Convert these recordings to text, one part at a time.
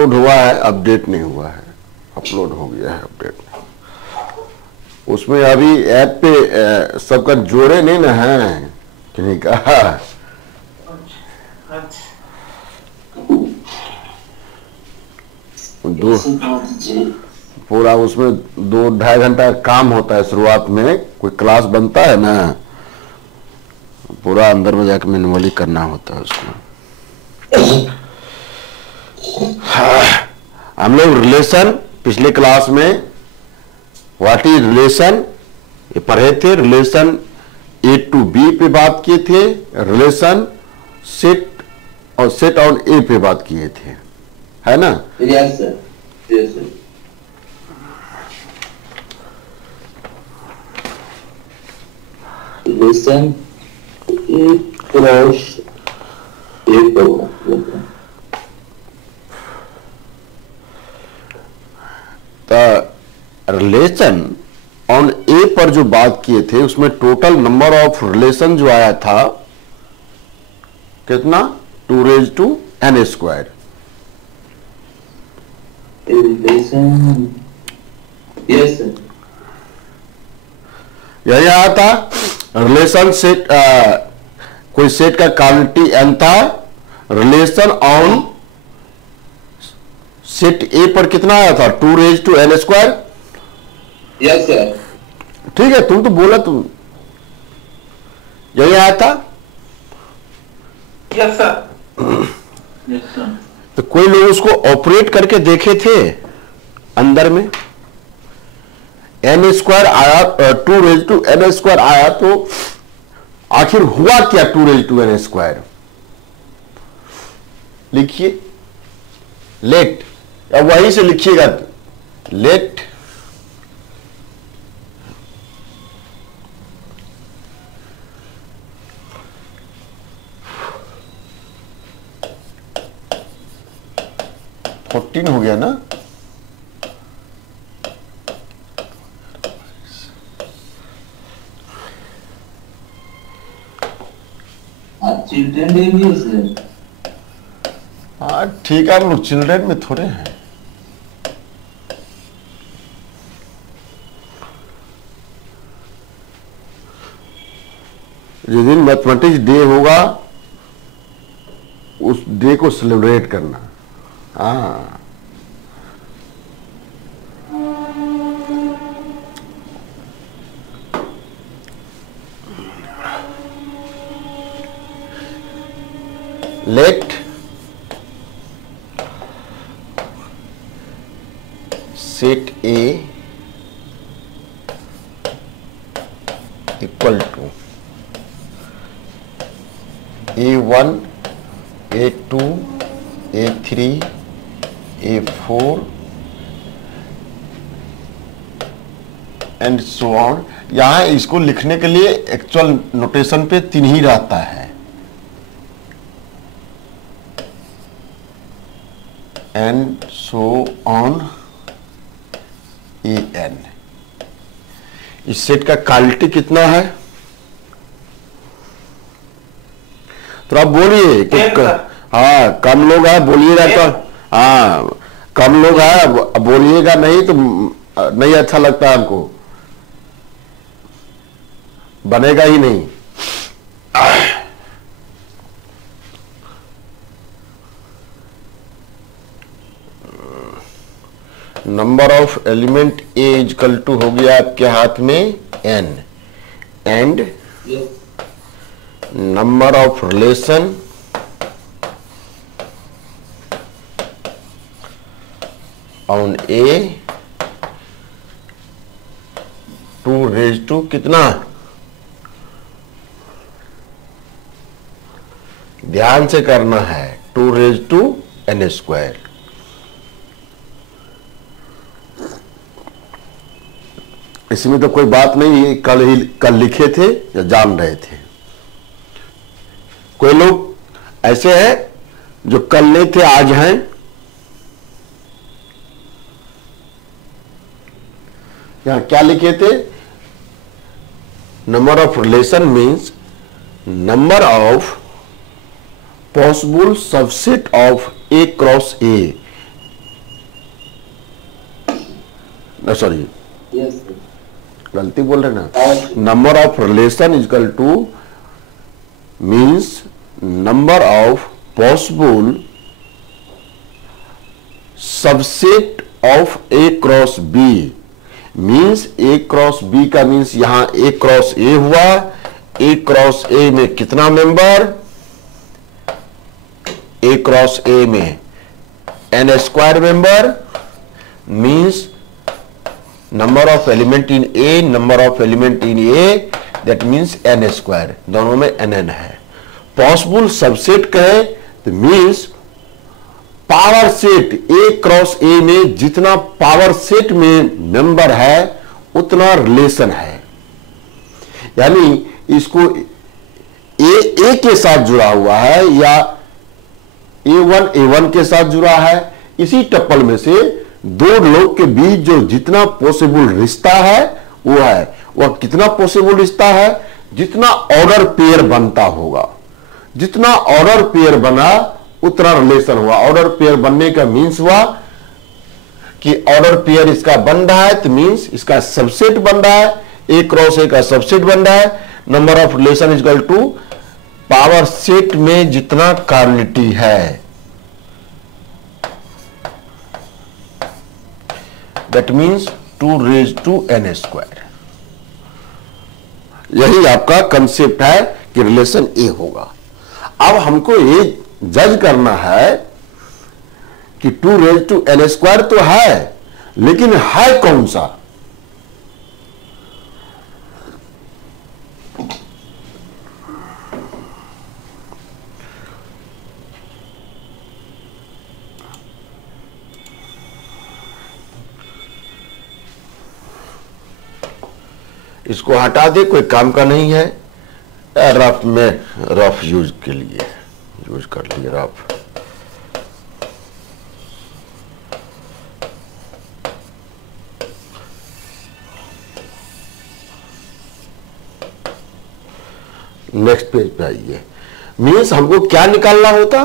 Upload हुआ है, update नहीं हुआ है। अपलोड हो गया है, अपडेट नहीं। उसमें अभी ऐप पे सबका जोड़े नहीं ना है कि नहीं कहा। दो पूरा उसमें 2-2.5 घंटा काम होता है शुरुआत में। कोई क्लास बनता है ना, पूरा अंदर में जाकर मैनुअली करना होता है उसको। हम लोग रिलेशन पिछले क्लास में व्हाट इज रिलेशन ये पढ़े थे। रिलेशन ए टू बी पे बात किए थे। रिलेशन सेट और सेट ऑन ए पे बात किए थे, है ना। Yes sir, yes sir. Relation ए क्रॉस ए पर रिलेशन ऑन ए पर जो बात किए थे उसमें टोटल नंबर ऑफ रिलेशन जो आया था कितना 2⁻n²। रिलेशन यस सर, यही आया था। रिलेशन सेट कोई सेट का क्वालिटी n था। रिलेशन ऑन सेट ए पर कितना आया था 2⁻n²। Yes sir. ठीक है, तुम तो बोला, तुम यही आया था। Yes sir, yes sir. तो कोई लोग उसको ऑपरेट करके देखे थे अंदर में। n² आया, 2⁻n² आया, तो आखिर हुआ क्या 2⁻n²। लिखिए लेट, या वहीं से लिखिएगा लेट $14 हो गया ना। चिल्ड्रन डे भी है सर। हाँ ठीक है, हम लोग चिल्ड्रन में थोड़े हैं। जिस दिन मैथमेटिक्स डे होगा उस डे को सेलिब्रेट करना। हाँ let set A equal to A1 A2 A3 A4 and so on. यहां इसको लिखने के लिए एक्चुअल नोटेशन पे 3 ही रहता है, एंड सो ऑन AN। इस सेट का क्वालिटी कितना है तो आप बोलिए कि हाँ कम लोग हैं बोलिएगा, तो हाँ कम लोग हैं बोलिएगा, नहीं तो नहीं अच्छा लगता हमको, बनेगा ही नहीं। Number of element A equal to हो गया आपके हाथ में n, and number of relation on A 2⁻² कितना, ध्यान से करना है 2⁻n²। इसमें तो कोई बात नहीं है, कल लिखे थे या जान रहे थे। कोई लोग ऐसे हैं जो कल नहीं थे आज हैं। यहां क्या लिखे थे, number of relation means number of possible subset of A cross A sorry Yes, sir. गलती बोल रहे ना, Of number of relation equal to means number of possible subset of A cross B, means A cross B का मीन्स यहां A cross ए हुआ, ए cross A में कितना मेंबर, ए क्रॉस ए में N square member, means number of element in A, number of element in A, that means N square, दोनों में N N है। पॉसिबल सबसेट कहे तो means power set, A cross A में जितना power set में member है उतना रिलेशन है, यानी इसको ए के साथ जुड़ा हुआ है या A1 के साथ जुड़ा है, इसी टप्पल में से दो लोग के बीच जो जितना पॉसिबल रिश्ता है वो है, वह कितना पॉसिबल रिश्ता है, जितना ऑर्डर पेयर बनता होगा, जितना ऑर्डर पेयर बना उतना रिलेशन हुआ। ऑर्डर पेयर बनने का मीन्स हुआ कि ऑर्डर पेयर इसका बन रहा है तो मीन्स इसका सबसेट बन रहा है, ए क्रॉस ए का सबसेट बन रहा है। Number of relation equal to power set में जितना कार्डिनलिटी है, that means 2 raise to n square. यही आपका कंसेप्ट है कि रिलेशन ए होगा। अब हमको ये जज करना है कि 2 रेज टू n स्क्वायर तो है, लेकिन है कौन सा। इसको हटा दे, कोई काम का नहीं है, रफ में रफ यूज के लिए यूज कर लिए रफ। नेक्स्ट पेज पे आइए। मीन्स हमको क्या निकालना होता,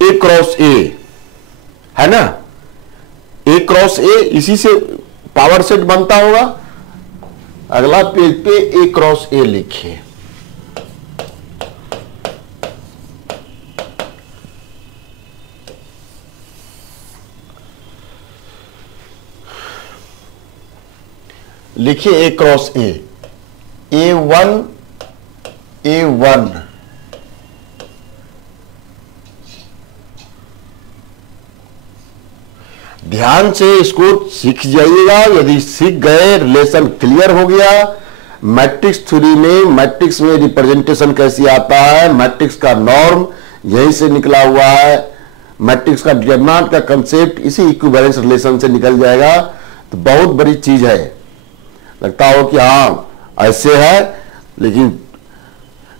ए क्रॉस ए है ना, ए क्रॉस ए इसी से पावर सेट बनता होगा। अगला पेज पे ए क्रॉस ए लिखिए, लिखिए ए क्रॉस ए, A1 ध्यान से इसको सीख जाइएगा। यदि सीख गए, रिलेशन क्लियर हो गया। मैट्रिक्स थ्योरी में मैट्रिक्स में रिप्रेजेंटेशन कैसे आता है, मैट्रिक्स का नॉर्म यहीं से निकला हुआ है, मैट्रिक्स का डिटरमिनेंट का कंसेप्ट इसी इक्विवेलेंस रिलेशन से निकल जाएगा। तो बहुत बड़ी चीज है, लगता हो कि हाँ ऐसे है, लेकिन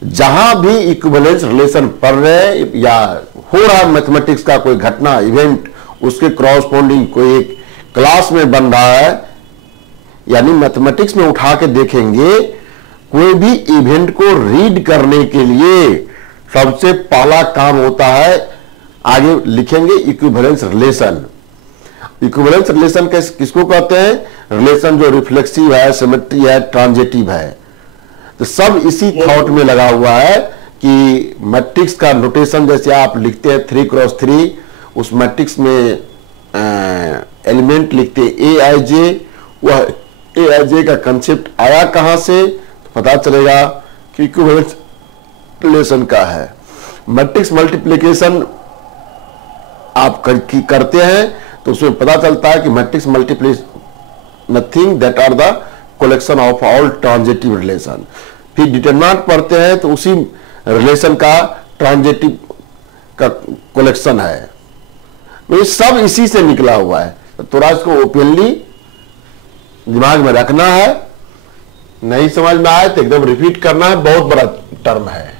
जहां भी इक्विवेलेंस रिलेशन पढ़ रहे या हो रहा है मैथमेटिक्स का कोई घटना इवेंट, उसके क्रॉसपोंडिंग कोई एक क्लास में बन रहा है, यानी मैथमेटिक्स में उठा के देखेंगे, कोई भी इवेंट को रीड करने के लिए सबसे पहला काम होता है, आगे लिखेंगे इक्विवेलेंस रिलेशन। इक्विवेलेंस रिलेशन किसको कहते हैं, रिलेशन जो रिफ्लेक्सिव है, सिमेट्री है, ट्रांजिटिव है। तो सब इसी थॉट में लगा हुआ है कि मैट्रिक्स का नोटेशन जैसे आप लिखते हैं 3x3, उस मैट्रिक्स में एलिमेंट लिखते ए आई जे, वह ए आई जे का कंसेप्ट आया कहां से, तो पता चलेगा कि इक्विवेलेंस रिलेशन का है। मैट्रिक्स मल्टीप्लिकेशन आप करते हैं तो उसमें पता चलता है कि matrix multiplication nothing that are the collection of all transitive relation. फिर डिटरमिनेंट पढ़ते हैं तो उसी रिलेशन का ट्रांजिटिव का कलेक्शन है। तो सब इसी से निकला हुआ है, तो थोड़ा इसको ओपनली दिमाग में रखना है। नहीं समझ में आए तो एकदम रिपीट करना है, बहुत बड़ा टर्म है।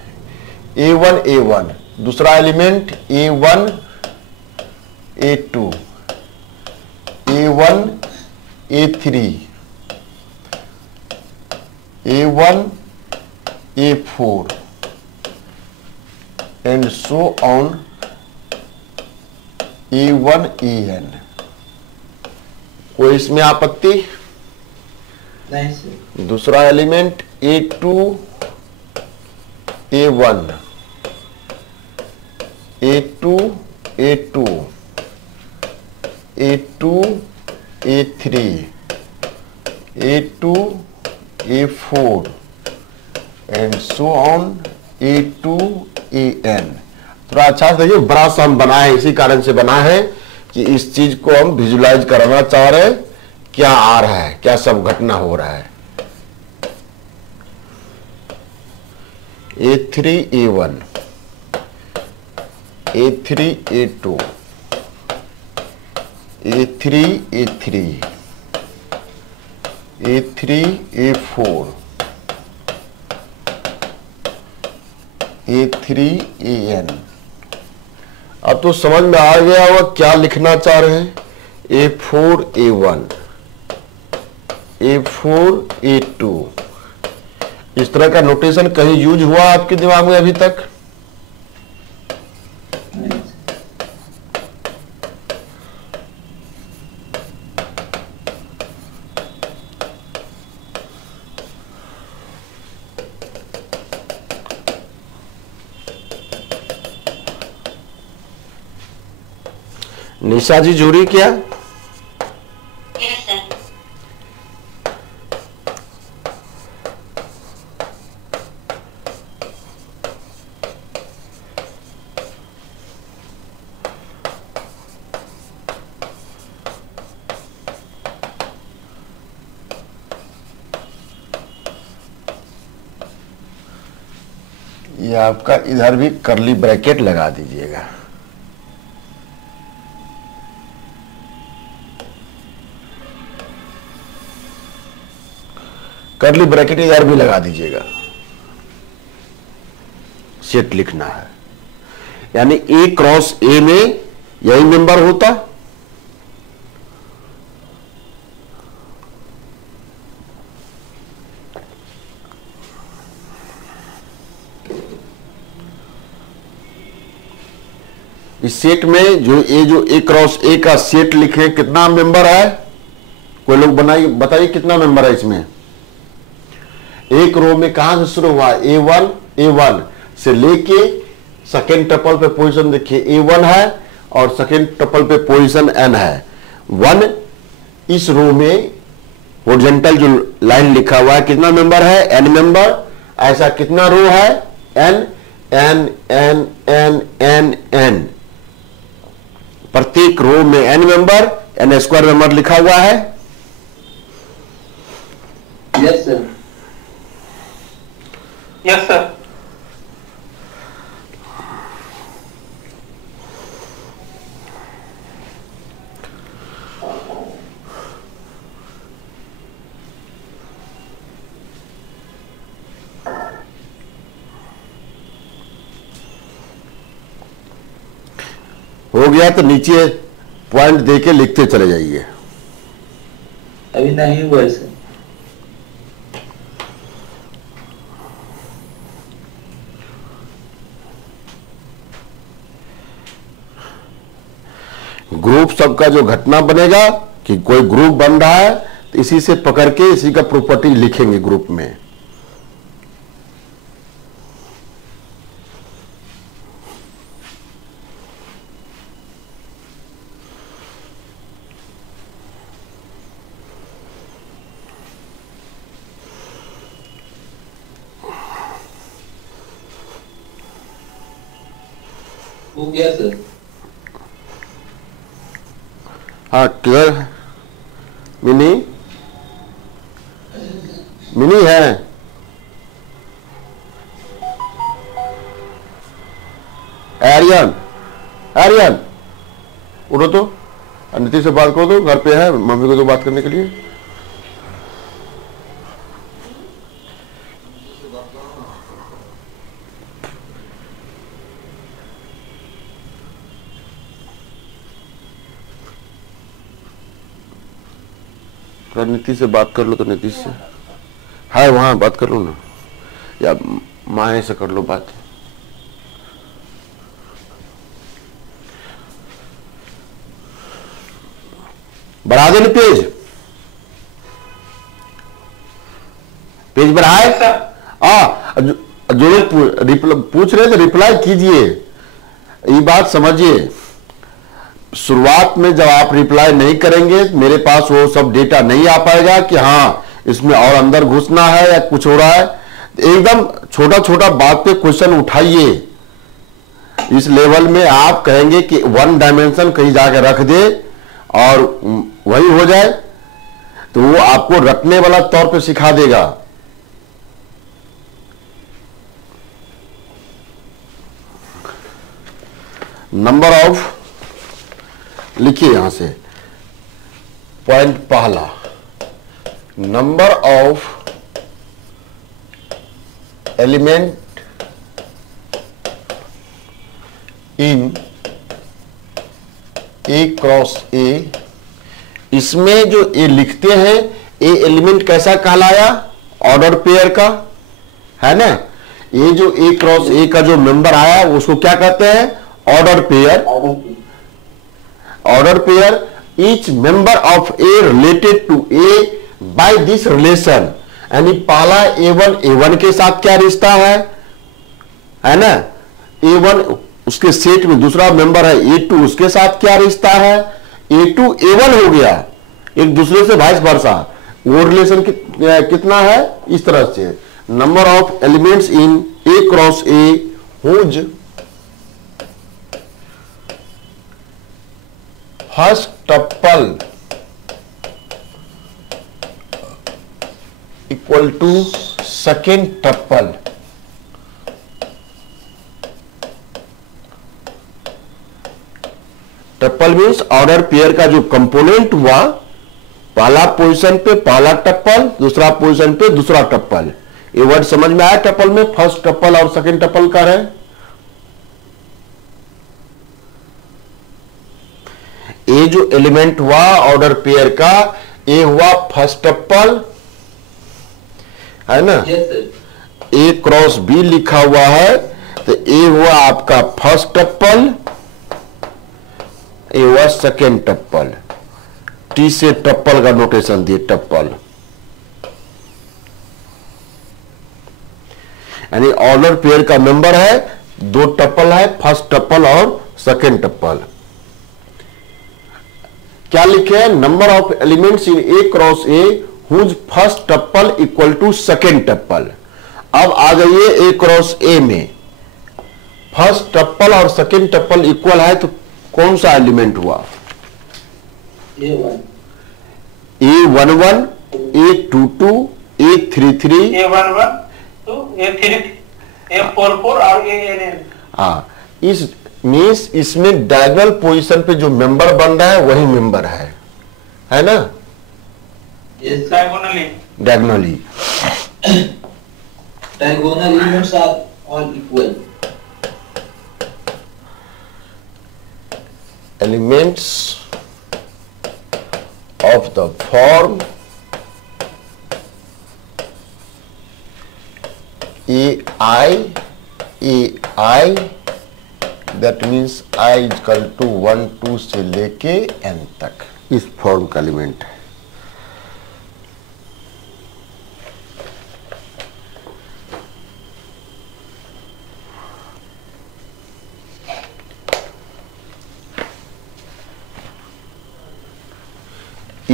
A1 दूसरा element A1 A2 A1 A3 A1 A4 and so on A1 AN। कोई इसमें आपत्ति? नहीं सर। दूसरा element A2 A1, A2 A2, A2 A3, A2 A4 and so on A2 AN। थोड़ा अच्छा से देखिए, बड़ा सा हम बनाए इसी कारण से बना है कि इस चीज को हम विजुलाइज कराना चाह रहे हैं, क्या आ रहा है, क्या सब घटना हो रहा है। A3 A1, A3 A2, A3 A3, A3 A4, A3 AN। अब तो समझ में आ गया होगा क्या लिखना चाह रहे हैं। A4 A1, A4 A2। इस तरह का नोटेशन कहीं यूज हुआ आपके दिमाग में अभी तक? नहीं सर। निशा जी जुड़ी क्या? Yes sir. ये आपका इधर भी कर्ली ब्रैकेट लगा दीजिएगा। कर्ली ब्रैकेट इधर भी लगा दीजिएगा। सेट लिखना है, यानी A क्रॉस A में यही मेंबर होता। इस सेट में जो A क्रॉस A का सेट लिखे, कितना मेंबर है? कोई लोग बनाइए, बताइए कितना मेंबर है इसमें। एक रो में कहां से शुरू हुआ? A1 से लेके सेकेंड टपल पे पोजीशन देखिए A1 है और सेकेंड टपल पे पोजीशन N है 1। इस रो में हॉरिजॉन्टल जो लाइन लिखा हुआ है कितना मेंबर है? N member. ऐसा कितना रो है? N N N N N N। प्रत्येक रो में N member, N square member लिखा हुआ है। Yes sir. Yes sir. हो गया तो नीचे पॉइंट देके लिखते चले जाइए। अभी नहीं हुआ है सर। ग्रुप सबका जो घटना बनेगा कि कोई ग्रुप बन रहा है तो इसी से पकड़ के इसी का प्रॉपर्टी लिखेंगे ग्रुप में। हो गया सर। हाँ क्लियर है। मिनी है। आर्यन उठो तो, नीतीश से बात करो तो, घर पे है, मम्मी को तो बात करने के लिए। थोड़ा नीतीश से बात कर लो तो, नीतीश से है वहां, बात कर लो ना, या माए से कर लो बात। बढ़ा दे पेज। पेज पर आए? जो लोग पूछ रहे थे रिप्लाई कीजिए, ये बात समझिए। शुरुआत में जब आप रिप्लाई नहीं करेंगे, मेरे पास वो सब डेटा नहीं आ पाएगा कि हाँ इसमें और अंदर घुसना है या कुछ हो रहा है। एकदम छोटा छोटा बात पे क्वेश्चन उठाइए। इस लेवल में आप कहेंगे कि वन डायमेंशन कहीं जाकर रख दे और वही हो जाए, तो वो आपको रखने वाला तौर पे सिखा देगा। नंबर ऑफ, लिखिए यहां से पॉइंट पहला, number of element in A cross ए। इसमें जो ए लिखते हैं, ए एलिमेंट कैसा कहलाया? ऑर्डर पेयर का, है ना। ये जो ए क्रॉस ए का जो मेंबर आया उसको क्या कहते हैं? Order pair. Order pair, each member of A related to A by this relation. यानी पहला A1 के साथ क्या रिश्ता है ना। A1 उसके सेट में दूसरा मेंबर है A2, उसके साथ क्या रिश्ता है? A2 A1 हो गया, एक दूसरे से वाइस वर्सा। वो रिलेशन कितना है? इस तरह से number of elements in A cross A whose first tuple equal to second tuple. Tuple means order pair का जो कंपोनेंट हुआ, पहला पोजीशन पे पहला टप्पल, दूसरा पोजीशन पे दूसरा टप्पल। ये वर्ड समझ में आया? टप्पल में फर्स्ट टप्पल और सेकेंड टप्पल का है। ये जो एलिमेंट हुआ ऑर्डर पेयर का, ये हुआ फर्स्ट टप्पल, है ना। ए क्रॉस बी लिखा हुआ है, तो ए हुआ आपका फर्स्ट टप्पल, ए हुआ सेकेंड टप्पल। टी से टप्पल का नोटेशन दिए, टप्पल यानी ऑर्डर पेयर का मेंबर है, दो टप्पल है, फर्स्ट टप्पल और सेकेंड टप्पल। क्या लिखे हैं? Number of elements in A cross A whose first tuple equal to second tuple. अब आ जाइए ए क्रॉस ए में, फर्स्ट टप्पल और सेकेंड टप्पल इक्वल है, तो कौन सा एलिमेंट हुआ? A1, A11, A22, A33, A11 तो A3, A44 और ANN। हाँ, इस मीन्स इसमें डायगोनल पोजीशन पे जो मेंबर बन रहा है वही मेंबर है ना। yes, diagonally. Diagonally diagonal elements are all equal. elements of the form AI, that means I equal to 1 2 से लेके n तक, इस फॉर्म का एलिमेंट है।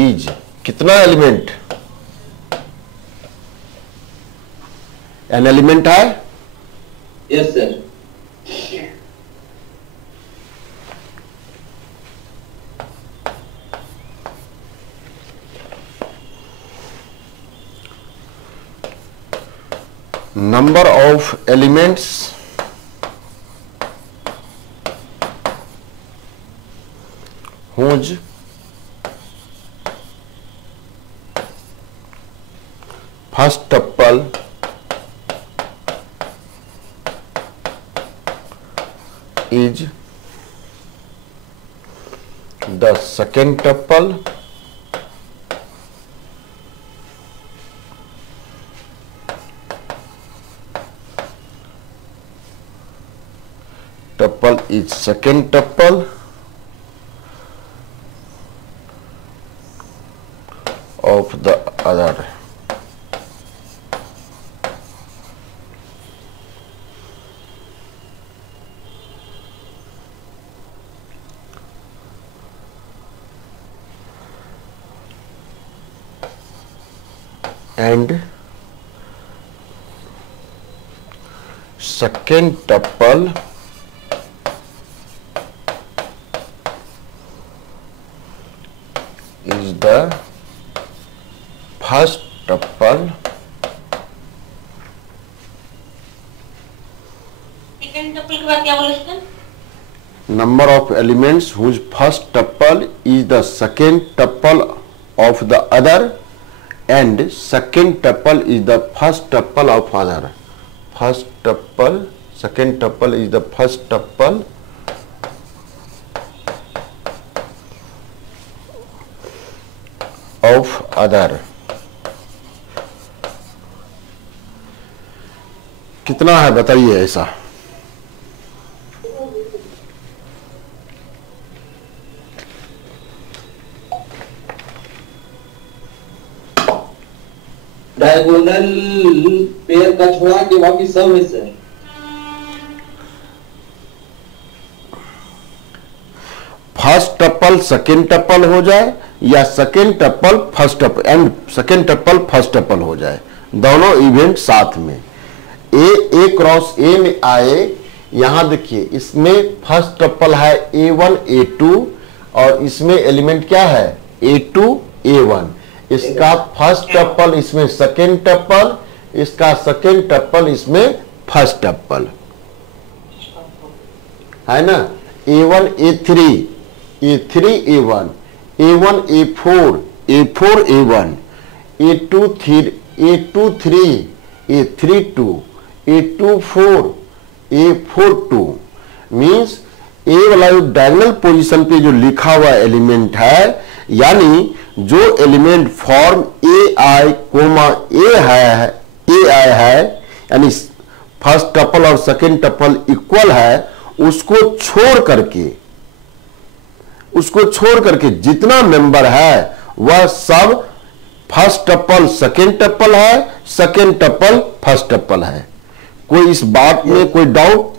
इज कितना एलिमेंट? एन एलिमेंट है। Yes, sir. Number of elements whose first tuple is the second tuple is second tuple of the other and second tuple is the first tuple second tuple के बाद क्या बोले sir? number of elements whose first tuple is the second tuple of the other and second tuple is the first tuple of other. First tuple, second tuple is the first tuple of other. कितना है बताइए ऐसा? Diagonal pair का छोड़ा के बाकी सब है sir. First tuple second tuple हो जाए या second tuple first tuple and second tuple first tuple हो जाए, दोनों इवेंट साथ में ए क्रॉस ए में आए। यहां देखिए इसमें फर्स्ट टपल है A1 A2 और इसमें एलिमेंट क्या है A2 A1। इसका फर्स्ट टपल इसमें सेकेंड टपल, इसका सेकेंड टपल इसमें फर्स्ट टपल है ना। A1 A3 A3 A1 A1 A4 A4 A1 A2 3 A2 3 A3 2 A2 4 A4 2 means ए वाला डायगोनल पोजीशन पे जो लिखा हुआ एलिमेंट है, यानी जो element form A I comma A है यानी फर्स्ट टपल और सेकेंड टपल इक्वल है, उसको छोड़ करके जितना मेंबर है वह सब फर्स्ट टपल सेकेंड टपल है, सेकेंड टपल फर्स्ट टपल है। कोई इस बात में कोई डाउट?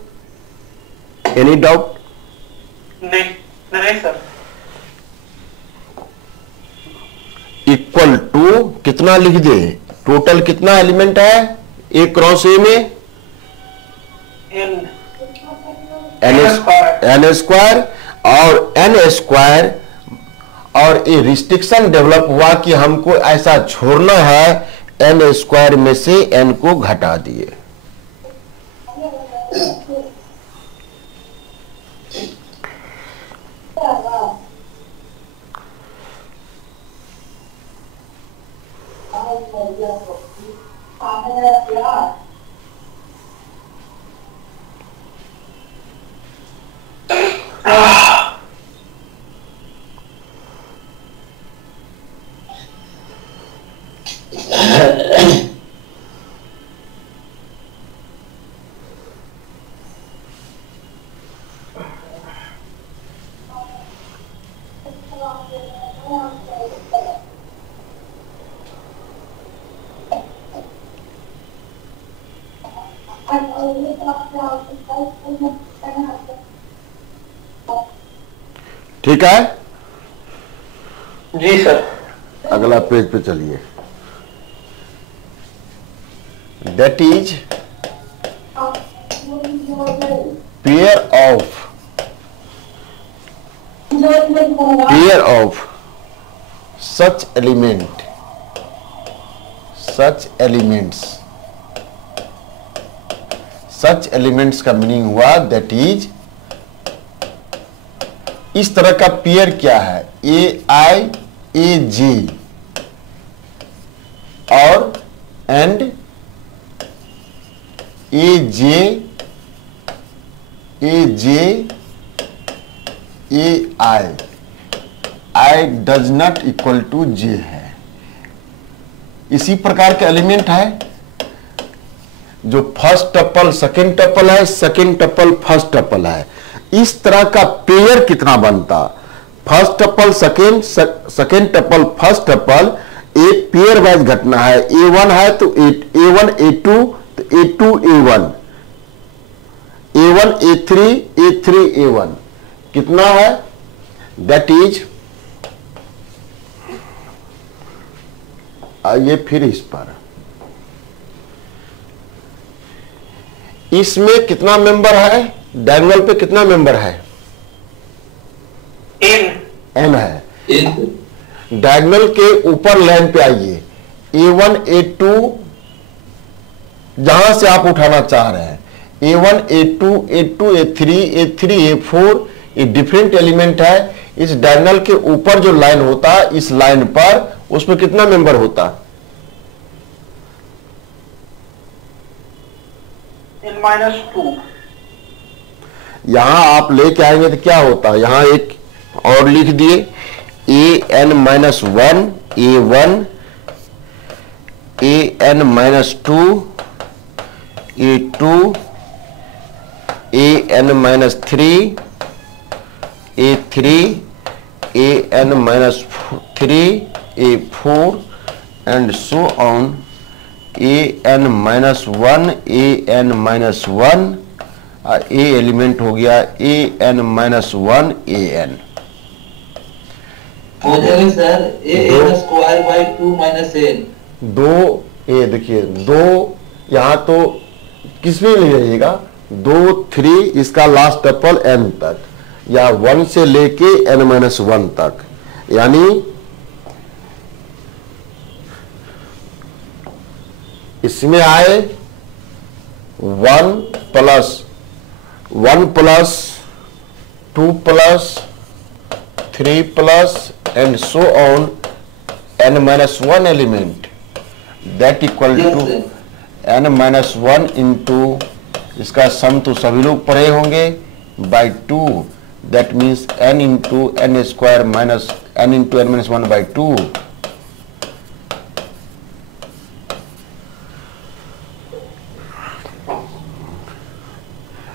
Any doubt? नहीं सर। इक्वल टू कितना लिख दे? टोटल कितना एलिमेंट है ए क्रॉस ए में? एन स्क्वायर और एन स्क्वायर। और ये रिस्ट्रिक्शन डेवलप हुआ कि हमको ऐसा छोड़ना है, एन स्क्वायर में से एन को घटा दिए। ठीक है जी सर। अगला पेज पे चलिए। That is pair of such elements का मीनिंग हुआ दैट इज इस तरह का पेयर क्या है, ए आई ए जे और and A J A I does not equal to J है। इसी प्रकार के एलिमेंट है जो फर्स्ट टपल सेकेंड टपल है, सेकेंड टपल फर्स्ट टपल है। इस तरह का पेयर कितना बनता? First tuple second tuple first tuple, एक पेयर वाइज घटना है। A1 है तो A1 A2 तो A2 A1 A1 A3 A1 कितना है? दैट इज आइए फिर इस पर, इसमें कितना मेंबर है, डायगोनल पे कितना मेंबर है, n है। डायगोनल के ऊपर लाइन पे आइए, A1 A2 जहां से आप उठाना चाह रहे हैं, A1 A2 A2 A3 A3 A4 ये डिफरेंट एलिमेंट है। इस डायगोनल के ऊपर जो लाइन होता है, इस लाइन पर उसमें कितना मेंबर होता है, n-2। यहां आप लेके आएंगे तो क्या होता है, यहां एक और लिख दिए an-1 A1 an-2 A2 an-3 A3 an-3 A4 and so on, an-1 an-1 A element हो गया an-1 an। हो जाएगा sir a square by 2 minus n। दो ए देखिए, दो यहां तो किस में ले जाइएगा, 2 3 इसका लास्ट टपल n तक, या 1 से लेके n-1 तक, यानी इसमें आए 1 प्लस 2 प्लस 3 प्लस एंड सो ऑन n-1 element, that equal to n-1 into इसका सम तो सभी लोग पढ़े होंगे by 2, that means n into n square minus n into n-1 by 2।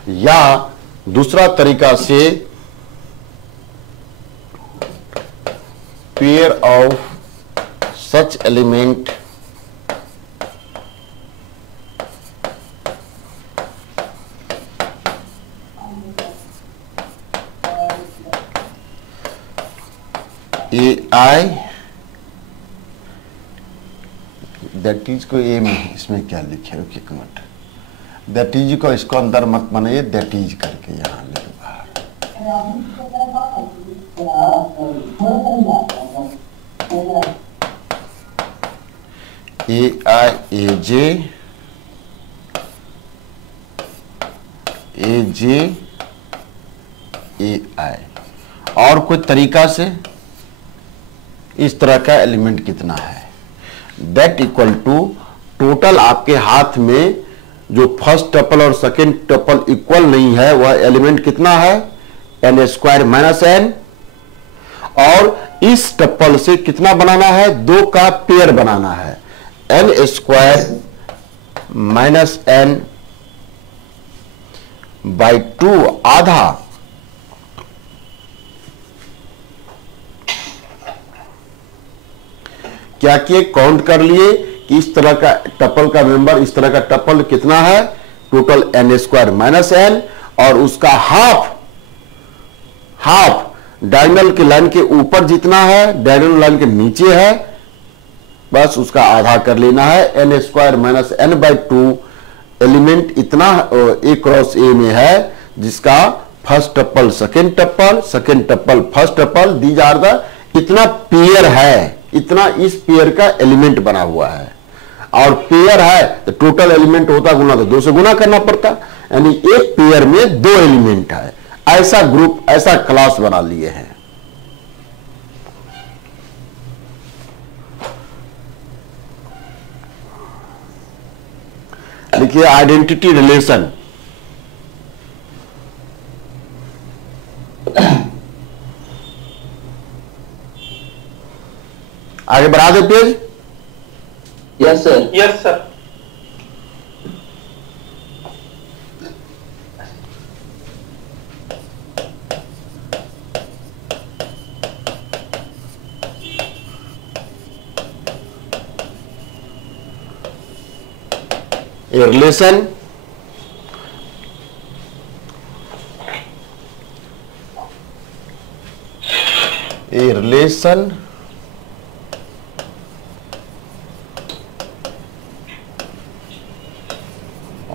या दूसरा तरीका से pair of such element AI, that is को ए में, इसमें क्या लिखे, ओके एक मिनट, दैट इज को इसको अंदर मत बनाइए, दैट इज करके यहां लिखो बाहर। AI AJ AI, और कोई तरीका से इस तरह का एलिमेंट कितना है, दैट इक्वल टू टोटल आपके हाथ में जो फर्स्ट टपल और सेकेंड टपल इक्वल नहीं है, वह एलिमेंट कितना है, n स्क्वायर माइनस n, और इस टपल से कितना बनाना है, 2 का पेयर बनाना है, n square minus n by 2 आधा, क्या किए, काउंट कर लिए कि इस तरह का टपल का मेंबर, इस तरह का टपल कितना है, total n square minus n, और उसका हाफ डायगोनल के लाइन के ऊपर जितना है, डायगोनल लाइन के नीचे है, बस उसका आधा कर लेना है, n square minus n by 2 element इतना a क्रॉस a में है, जिसका first tuple second tuple first tuple, these are the, इतना पेयर है, इतना इस पेयर का एलिमेंट बना हुआ है, और पेयर है तो टोटल एलिमेंट होता गुना तो 2 से गुना करना पड़ता, यानी एक पेयर में 2 एलिमेंट है, ऐसा ग्रुप, ऐसा क्लास बना लिए हैं। लिखिए आइडेंटिटी रिलेशन, आगे बढ़ा दे page. Yes sir. Yes sir. A relation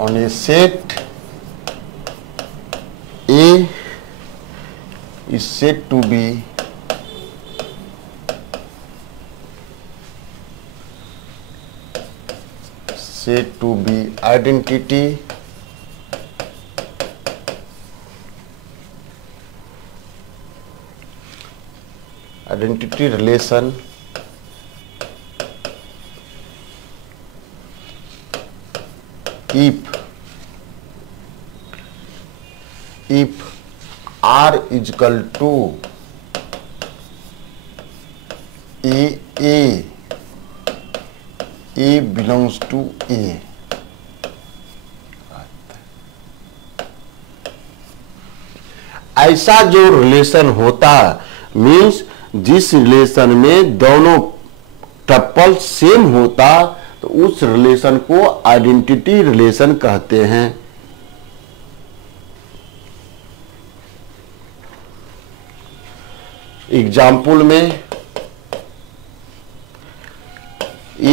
on a set A is said to be identity relation if R is equal to A belongs to A. ऐसा जो रिलेशन होता मीन्स जिस रिलेशन में दोनों टप्पल same होता तो उस रिलेशन को आइडेंटिटी रिलेशन कहते हैं। एग्जाम्पल में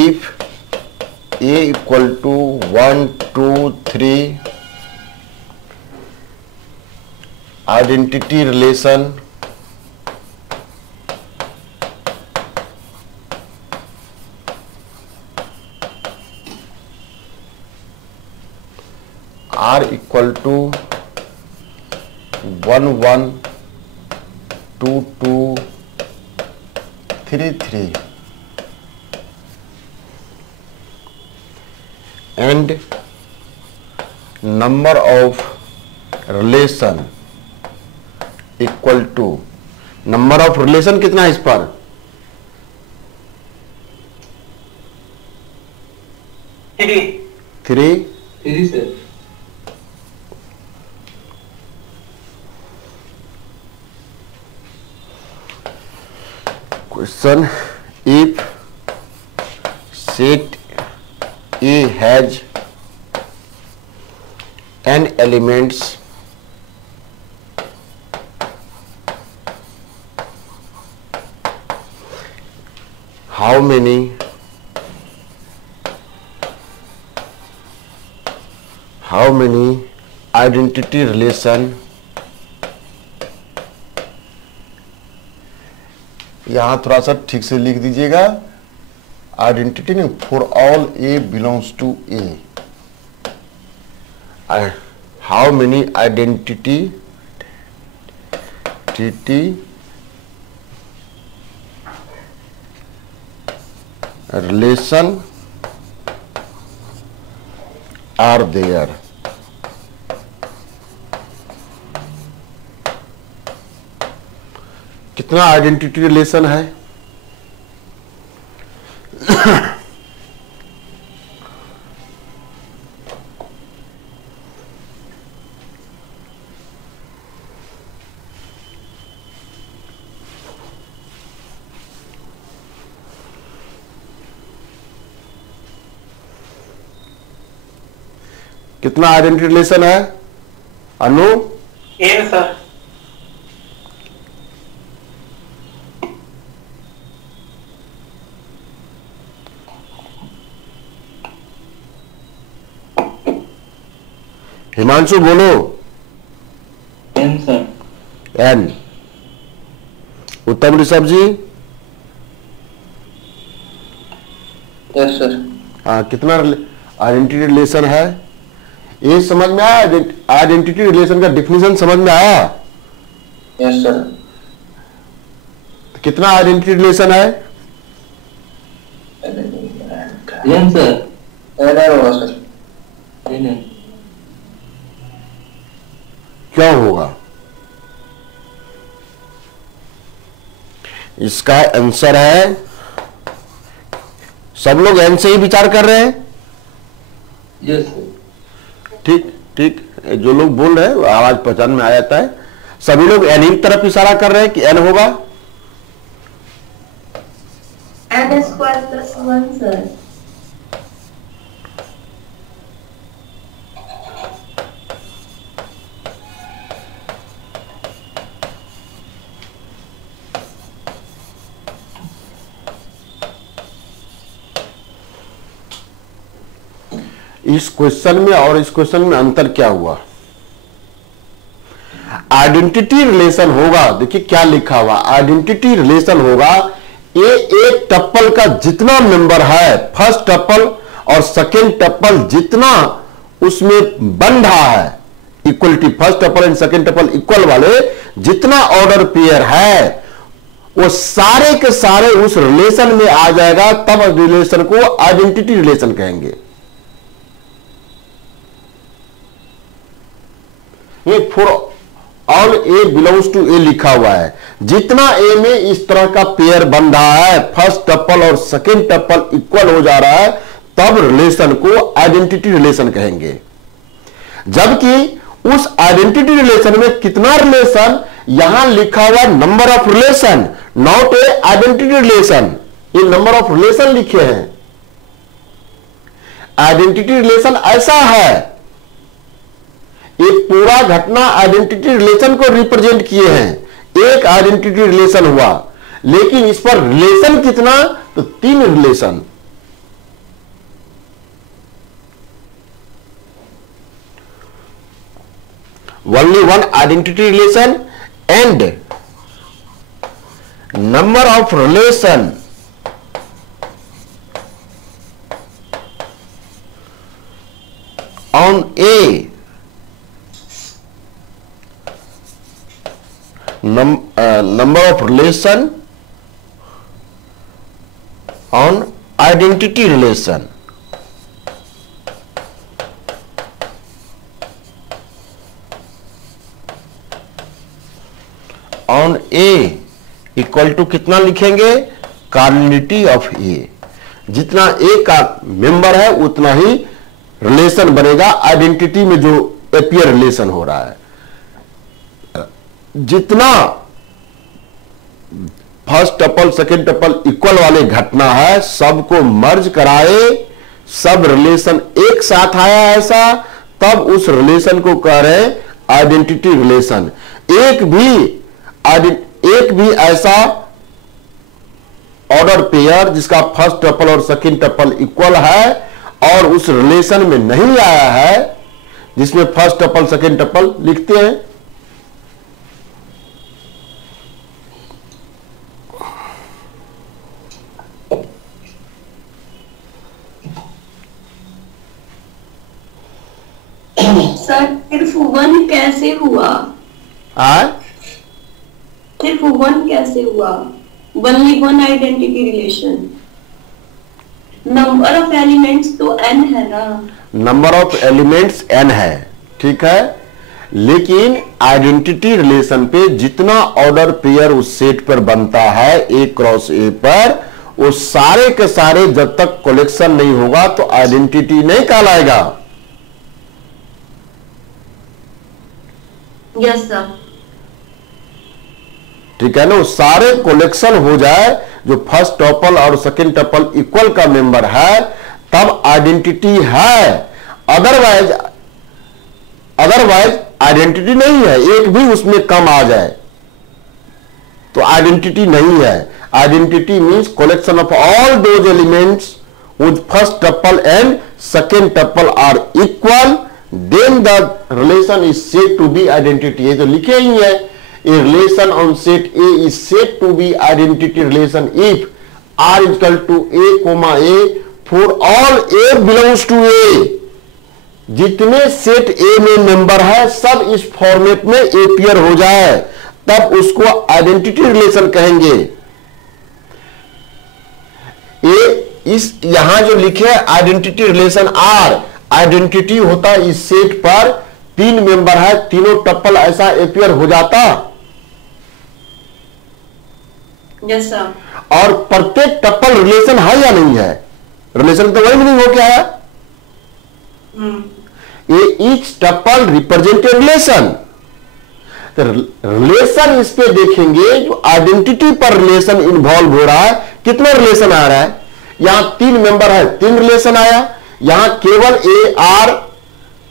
इफ A इक्वल टू 1 2 3 आइडेंटिटी रिलेशन R equal to 1 1 2 2 3 3 and number of relation equal to number of relation कितना है इस पर 3 sir. Question if set A has n elements how many identity relation यहां थोड़ा सा ठीक से लिख दीजिएगा आइडेंटिटी नहीं for all A belongs to A how many identity relation are there कितना आइडेंटिटी रिलेशन है कितना आइडेंटिटी रिलेशन है अनु एन सर। हिमांशु बोलो एन सर। एन उत्तम ऋषभ जी यस सर। हाँ कितना आइडेंटिटी रिलेशन है ये समझ में आया आइडेंटिटी रिलेशन का डिफिनेशन समझ में आया यस सर। कितना आइडेंटिटी रिलेशन है एन सर। एन होगा सर। एन क्यों होगा इसका आंसर है सब लोग एन से ही विचार कर रहे हैं यस सर। ठीक ठीक जो लोग बोल रहे हैं वो आवाज पहचान में आ जाता है सभी लोग एन ही तरफ इशारा कर रहे हैं कि एन होगा n square plus 1 sir। इस क्वेश्चन में और इस क्वेश्चन में अंतर क्या हुआ? आइडेंटिटी रिलेशन होगा, देखिए क्या लिखा हुआ, आइडेंटिटी रिलेशन होगा ये एक टप्पल का जितना मेंबर है, फर्स्ट टप्पल और सेकेंड टप्पल जितना उसमें बन रहा है, equality first tuple and second tuple equal वाले जितना ऑर्डर पेयर है वो सारे के सारे उस रिलेशन में आ जाएगा, तब रिलेशन को आइडेंटिटी रिलेशन कहेंगे। ये for all A belongs to A लिखा हुआ है, जितना ए में इस तरह का पेयर बन रहा है, फर्स्ट टप्पल और सेकेंड टप्पल इक्वल हो जा रहा है, तब रिलेशन को आइडेंटिटी रिलेशन कहेंगे। जबकि उस आइडेंटिटी रिलेशन में कितना रिलेशन, यहां लिखा हुआ number of relation, not a identity relation, ये नंबर ऑफ रिलेशन लिखे हैं। आइडेंटिटी रिलेशन ऐसा है, ये पूरा घटना आइडेंटिटी रिलेशन को रिप्रेजेंट किए हैं, एक आइडेंटिटी रिलेशन हुआ, लेकिन इस पर रिलेशन कितना, तो 3 relation. Only one identity relation and number of relation on a number of relation on identity relation. On A equal to कितना लिखेंगे, कार्डिनलिटी ऑफ ए, जितना ए का मेंबर है उतना ही रिलेशन बनेगा आइडेंटिटी में जो एपियर रिलेशन हो रहा है। जितना first tuple second tuple equal वाले घटना है सबको मर्ज कराए, सब रिलेशन एक साथ आया ऐसा, तब उस रिलेशन को कह रहे हैं आइडेंटिटी रिलेशन। एक भी ऐसा ऑर्डर पेयर जिसका फर्स्ट टपल और सेकेंड टपल इक्वल है और उस रिलेशन में नहीं आया है, जिसमें फर्स्ट टपल सेकेंड टपल लिखते हैं, सर सिर्फ 1 कैसे हुआ? सिर्फ 1 कैसे हुआ? Only one identity relation. Number of elements तो n है ना? नंबर ऑफ एलिमेंट्स n है, ठीक है, लेकिन आइडेंटिटी रिलेशन पे जितना ऑर्डर पेयर उस सेट पर बनता है A क्रॉस A पर, वो सारे के सारे जब तक कलेक्शन नहीं होगा तो आइडेंटिटी नहीं कहलाएगा। Yes sir. ठीक है ना, वो सारे कलेक्शन हो जाए जो फर्स्ट टपल और सेकेंड टपल इक्वल का मेंबर है, तब आइडेंटिटी है, अदरवाइज आइडेंटिटी नहीं है। एक भी उसमें कम आ जाए तो आइडेंटिटी नहीं है। Identity means collection of all those elements with first tuple and second tuple are equal, then the relation is said to be identity. ये तो लिखे ही है, a relation on set A is said to be identity relation if R is equal to A comma A for all A belongs to A। जितने set A में member है सब इस format में एपियर हो जाए, तब उसको आइडेंटिटी रिलेशन कहेंगे। इस यहां जो लिखे आइडेंटिटी रिलेशन R, आइडेंटिटी होता है इस सेट पर 3 मेंबर है, तीनों टप्पल ऐसा एपियर हो जाता। Yes sir. और प्रत्येक टप्पल रिलेशन है या नहीं है? रिलेशन तो वही मीनिंग हो क्या है, ये ईच टप्पल रिप्रेजेंटेड रिलेशन। रिलेशन इस पे देखेंगे, जो आइडेंटिटी पर रिलेशन इन्वॉल्व हो रहा है, कितना रिलेशन आ रहा है। यहां 3 मेंबर है, 3 रिलेशन आया। यहां केवल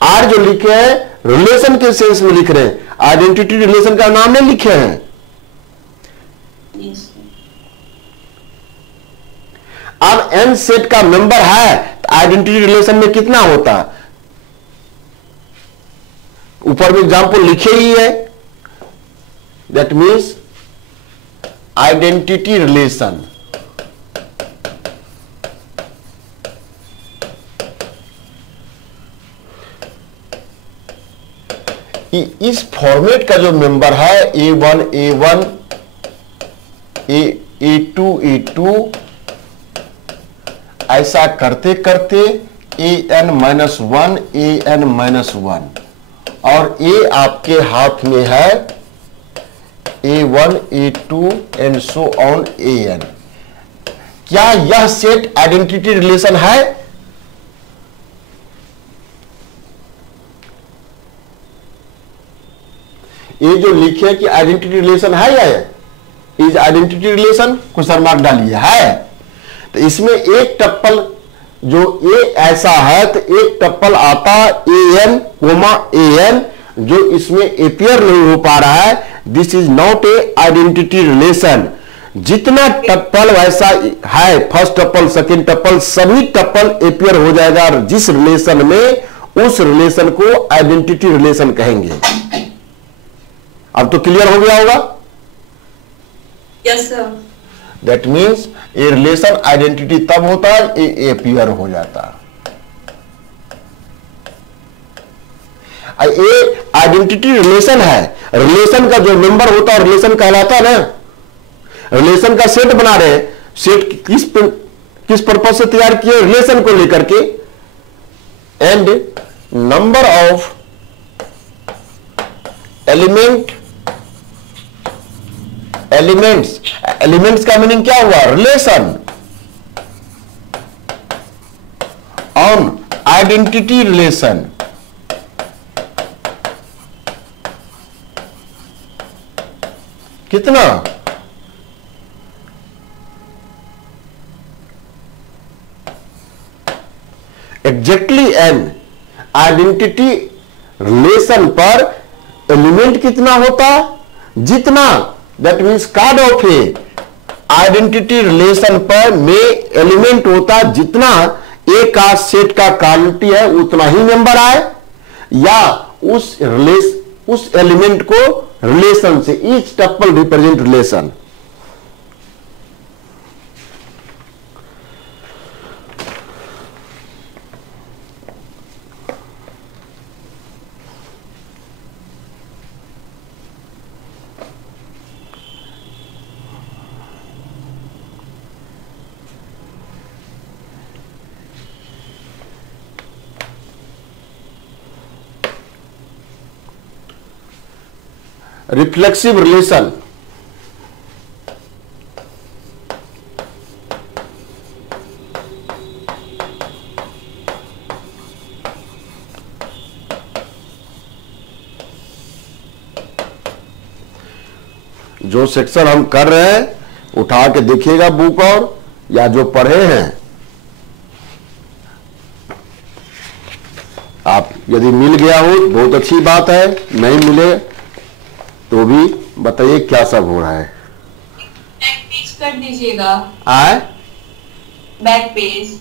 आर जो लिखे हैं रिलेशन के सेंस में लिख रहे हैं, आइडेंटिटी रिलेशन का नाम नहीं लिखे हैं। अब n सेट का मेंबर है, आइडेंटिटी रिलेशन में कितना होता है? ऊपर में एग्जाम्पल लिखे ही है, दैट मीन्स आइडेंटिटी रिलेशन इस फॉर्मेट का जो मेंबर है A1 A1 A2 A2 ऐसा करते करते AN-1 AN-1 और A आपके हाथ में है A1 A2 and so on AN। क्या यह सेट आइडेंटिटी रिलेशन है? ये जो लिखे कि आइडेंटिटी रिलेशन है या is identity relation, question mark डालिए, है। तो इसमें एक टप्पल जो ए ऐसा है तो एक टप्पल आता AN, AN जो इसमें एपियर नहीं हो पा रहा है, this is not a identity relation. जितना टप्पल वैसा है, फर्स्ट टप्पल सेकेंड टप्पल सभी टप्पल एपियर हो जाएगा और जिस रिलेशन में उस रिलेशन को आइडेंटिटी रिलेशन कहेंगे। अब तो क्लियर हो गया होगा? Yes sir. That means a relation identity तब होता है ए एपियर हो जाता है। ए आइडेंटिटी रिलेशन है, रिलेशन का जो मेंबर होता है रिलेशन कहलाता है ना। रिलेशन का सेट बना रहे हैं, सेट किस पर्पज से तैयार किए? रिलेशन को लेकर के। एंड नंबर ऑफ एलिमेंट्स का मीनिंग क्या हुआ? Relation on identity relation. कितना? एग्जैक्टली एन आइडेंटिटी रिलेशन पर एलिमेंट कितना होता? जितना, that means card of A identity relation पर में एलिमेंट होता जितना ए का सेट का क्वालिटी है उतना ही मेंबर आए, या उस एलिमेंट को रिलेशन से, ईच टप्पल रिप्रेजेंट रिलेशन। रिफ्लेक्सिव रिलेशन, जो सेक्शन हम कर रहे हैं उठा के देखिएगा बुक, और या जो पढ़े हैं आप, यदि मिल गया हो बहुत अच्छी बात है, नहीं मिले तो भी बताइए क्या सब हो रहा है। बैक पेज कर दीजिएगा। आए बैक पेज।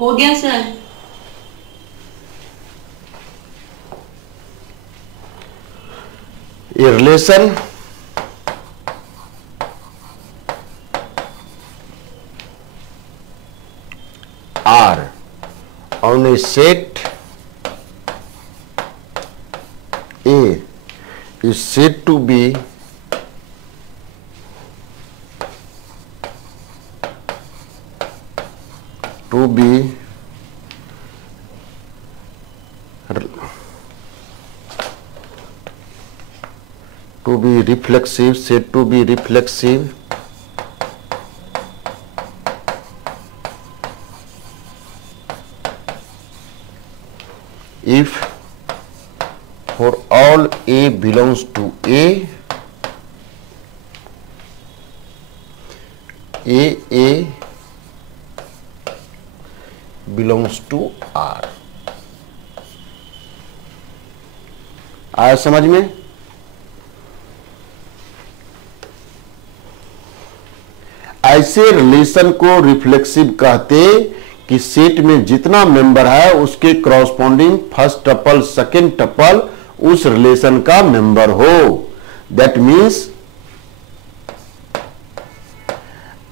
हो गया सर। ये relation R on A set A is said to be to be reflexive, said to be reflexive if for all A belongs to A belongs to R। आया समझ में? ऐसे रिलेशन को reflexive कहते कि सेट में जितना मेंबर है उसके corresponding first tuple second tuple उस रिलेशन का मेंबर हो। That means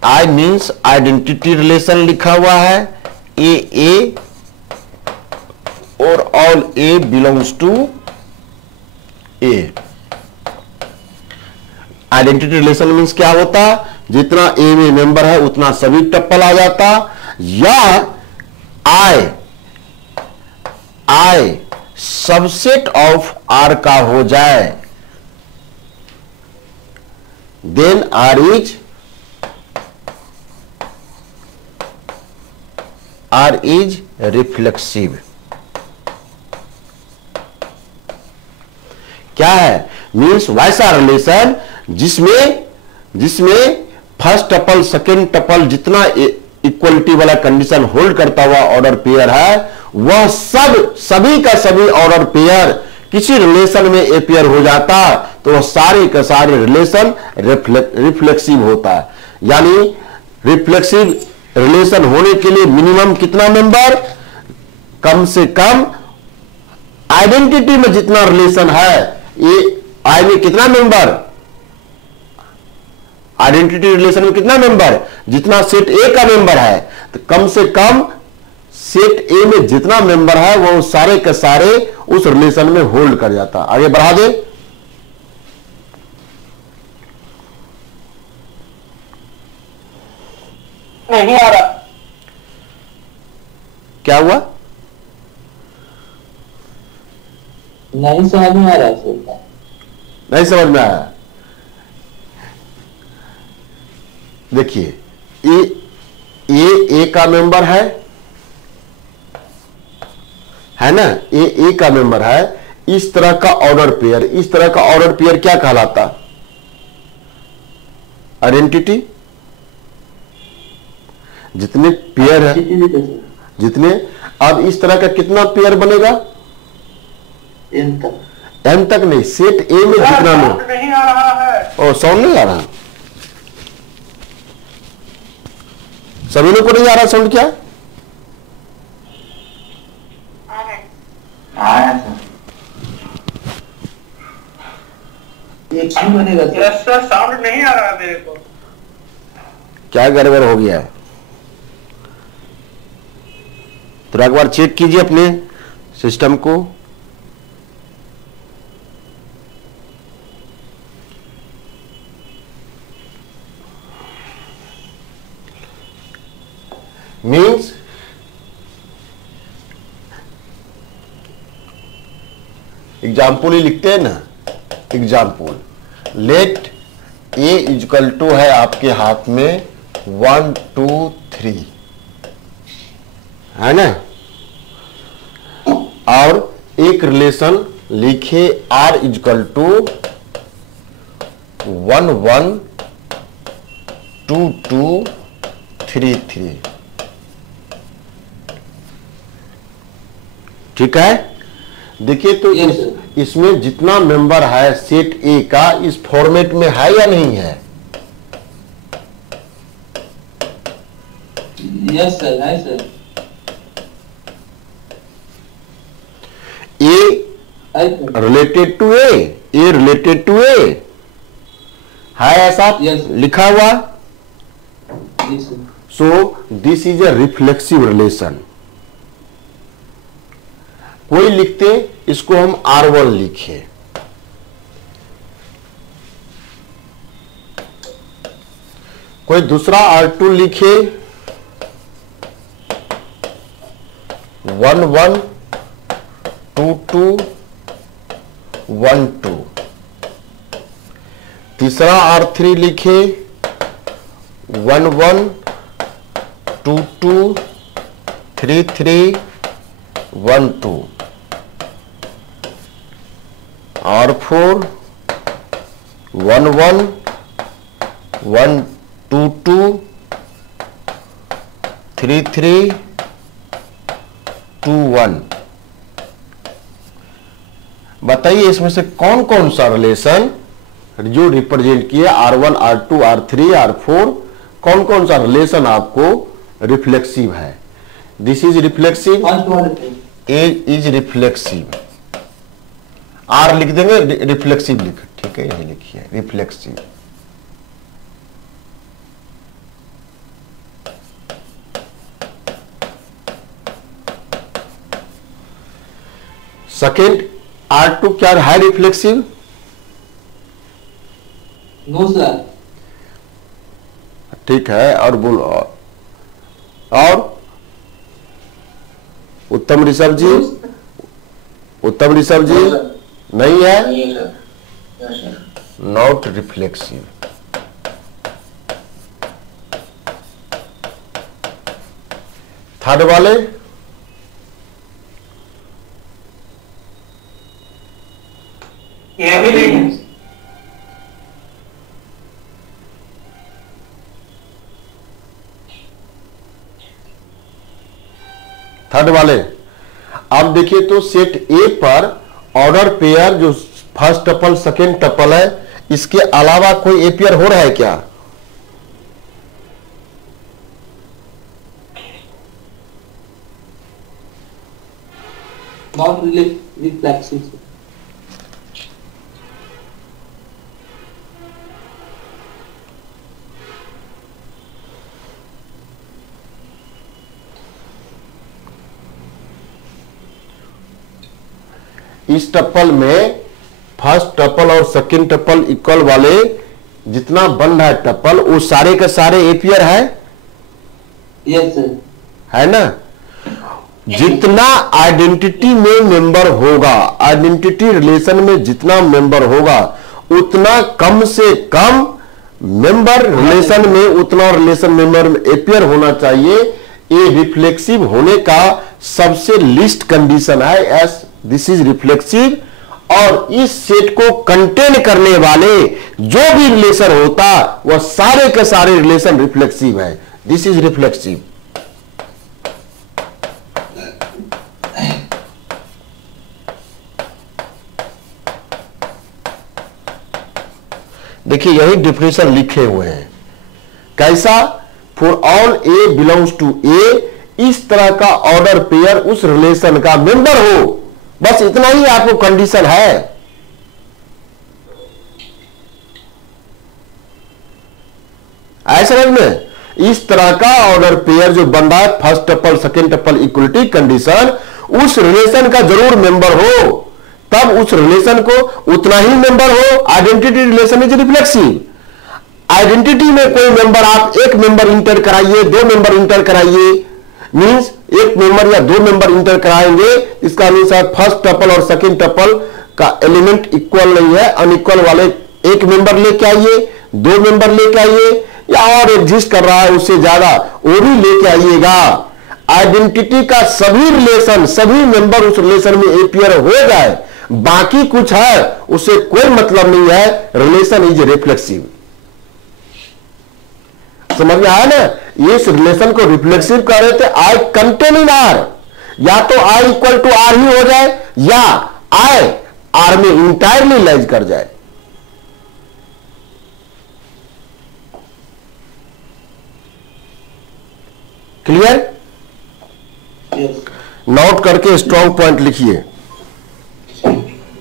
I means identity relation लिखा हुआ है, ए और all A belongs to A. Identity relation means क्या होता? जितना ए में मेंबर है उतना सभी टप्पल आ जाता, या आई सबसेट ऑफ आर का हो जाए, देन आर इज रिफ्लेक्सिव। क्या है? मीन्स वैसा रिलेशन जिसमें फर्स्ट टपल सेकेंड टपल जितना इक्वलिटी वाला कंडीशन होल्ड करता हुआ ऑर्डर पेयर है वह सभी का सभी ऑर्डर पेयर किसी रिलेशन में अपेयर हो जाता तो वह सारे का सारे रिलेशन रिफ्लेक्सिव होता है। यानी रिफ्लेक्सिव रिलेशन होने के लिए मिनिमम कितना मेंबर? कम से कम आइडेंटिटी में जितना रिलेशन है ये आई में कितना मेंबर? आइडेंटिटी रिलेशन में कितना मेंबर? जितना सेट ए का मेंबर है, तो कम से कम सेट ए में जितना मेंबर है वो सारे के सारे उस रिलेशन में होल्ड कर जाता। आगे बढ़ा दे। नहीं आ रहा। क्या हुआ? नहीं समझ में आ रहा है। नहीं समझ में आया? देखिए ए का मेंबर है ना? ए का मेंबर है। इस तरह का ऑर्डर पेयर क्या कहलाता? आइडेंटिटी। जितने पेयर है जितने, अब इस तरह का कितना पेयर बनेगा? एन तक नहीं, सेट ए में जितना लोग नहीं आ रहा है। ओ साउंड नहीं आ रहा? सभी लोग को नहीं आ रहा साउंड? क्या बनेगा? यस सर, साउंड नहीं आ रहा मेरे को। क्या गड़बड़ हो गया है? तो एक बार चेक कीजिए अपने सिस्टम को। मीन्स एग्जाम्पल ही लिखते हैं ना। Example, let A equal to है आपके हाथ में 1 2 3 है ना, और एक रिलेशन लिखे आर इक्वल टू 1 1 2 2 3 3। ठीक है? देखिए तो इसमें जितना मेंबर है सेट ए का इस फॉर्मेट में है या नहीं है? यस सर, है sir. A related to A related to A है ऐसा लिखा हुआ। So this is a reflexive relation. कोई लिखते इसको हम R1 लिखे, कोई दूसरा R2 लिखे, 1 1 2 2 1 2। तीसरा R3 लिखे 1 1 2 2 3 3 1 2, R4 1 1 1 2 2 3 3 2 1। बताइए इसमें से कौन कौन सा रिलेशन जो रिप्रेजेंट किया R1 R2 R3 R4, कौन कौन सा रिलेशन आपको रिफ्लेक्सिव है? This is reflexive, A is reflexive, R लिख देंगे, रिफ्लेक्सिव लिख, ठीक है, यही लिखिए रिफ्लेक्सिव। सेकेंड R2 क्या है? रिफ्लेक्सिव? No sir. ठीक है, और बोलो और उत्तम ऋषभ जी, उत्तम ऋषभ जी नहीं है, नॉट रिफ्लेक्सिव। थर्ड वाले ये भी नहीं है। थर्ड वाले अब देखिए तो सेट ए पर ऑर्डर पेयर जो फर्स्ट टपल सेकेंड टपल है, इसके अलावा कोई ए पेयर हो रहा है क्या? Not reflexive. इस टप्पल में फर्स्ट टप्पल और सेकेंड टप्पल इक्वल वाले जितना बन रहा है टप्पल, वो सारे के सारे ए पेयर है? Yes sir. है ना? जितना आइडेंटिटी में मेंबर होगा, आइडेंटिटी रिलेशन में जितना मेंबर होगा, उतना कम से कम मेंबर रिलेशन में, उतना रिलेशन मेंबर में ए पेयर होना चाहिए। ये रिफ्लेक्सिव होने का सबसे लिस्ट कंडीशन है, एस दिस इज रिफ्लेक्सिव। और इस सेट को कंटेन करने वाले जो भी रिलेशन होता वह सारे के सारे रिलेशन रिफ्लेक्सिव है। This is reflexive. देखिए यही डिफिनेशन लिखे हुए हैं। कैसा? For all A belongs to A, इस तरह का ऑर्डर पेयर उस रिलेशन का मेंबर हो, बस इतना ही आपको कंडीशन है। ऐसा में इस तरह का ऑर्डर पेयर जो बन रहा है, first tuple second tuple equality condition, उस रिलेशन का जरूर मेंबर हो, तब उस रिलेशन को उतना ही मेंबर हो। Identity relation is reflexive. Identity में कोई मेंबर, आप एक मेंबर इंटर कराइए, दो मेंबर इंटर कराइए, मींस एक मेंबर या दो मेंबर इंटर कराएंगे, इसका मींस फर्स्ट टपल और सेकेंड टपल का एलिमेंट इक्वल नहीं है, अनइक्वल वाले एक मेंबर लेके आइए, दो मेंबर लेके आइए, या और एग्जिस्ट कर रहा है उससे ज्यादा, वो भी लेके आइएगा। आइडेंटिटी का सभी रिलेशन, सभी मेंबर उस रिलेशन में ए पेयर हो जाए, बाकी कुछ है उससे कोई मतलब नहीं है, रिलेशन इज रिफ्लेक्सिव। समझ में आया ना? ये इस रिलेशन को रिफ्लेक्सिव कर रहे थे। आई कंटेन इन आर, या तो आई इक्वल टू आर ही हो जाए, या आई आर में इंटायरली लाइज कर जाए। क्लियर? नोट करके स्ट्रॉन्ग पॉइंट लिखिए।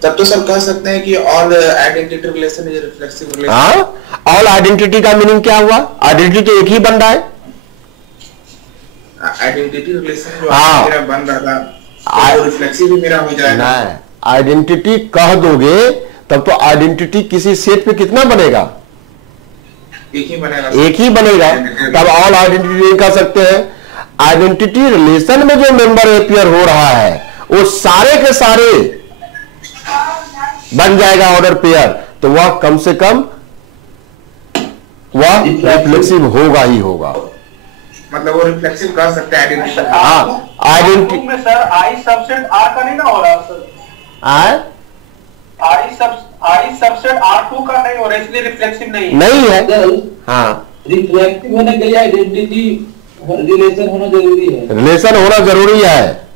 तब तो सब कह सकते हैं कि all identity relation is reflexive relation. हाँ, ऑल आइडेंटिटी का मीनिंग क्या हुआ? आइडेंटिटी एक ही बन रहा है। आइडेंटिटी रिलेशन जो मेरा बन रहा था, वो रिफ्लेक्सिव भी मेरा हो जाएगा। नहीं, आइडेंटिटी कह दोगे तब तो आइडेंटिटी किसी सेट पे कितना बनेगा? एक ही बनेगा। एक ही बनेगा, तब ऑल आइडेंटिटी नहीं कह सकते हैं। आइडेंटिटी रिलेशन में जो मेंबर अपीयर हो रहा है वो सारे के सारे बन जाएगा ऑर्डर पेयर, तो वह कम से कम वह रिफ्लेक्सिव होगा ही होगा। मतलब वो रिफ्लेक्सिव कर सकते हैं आइडेंटिटी। हाँ, आइडेंटिटी में सर आई सबसेट आर का नहीं ना हो रहा सर, आई सबसेट R2 का नहीं हो रहा, इसलिए रिफ्लेक्सिव नहीं है। हाँ, रिफ्लेक्टिव होने के लिए आइडेंटिटी रिलेशन होना जरूरी है। रिलेशन होना जरूरी है।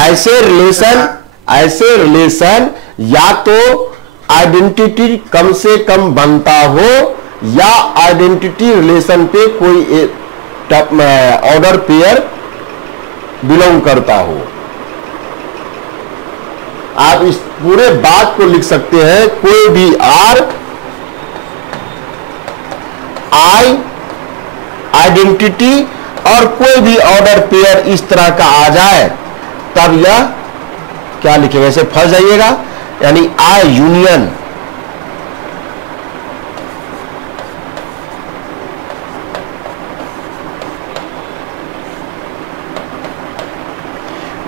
ऐसे रिलेशन या तो आइडेंटिटी कम से कम बनता हो या आइडेंटिटी रिलेशन पे कोई ऑर्डर पेयर बिलोंग करता हो। आप इस पूरे बात को लिख सकते हैं, कोई भी आर आई आइडेंटिटी और कोई भी ऑर्डर पेयर इस तरह का आ जाए तब यह क्या लिखेगा, ऐसे फंस जाइएगा, यानी आई यूनियन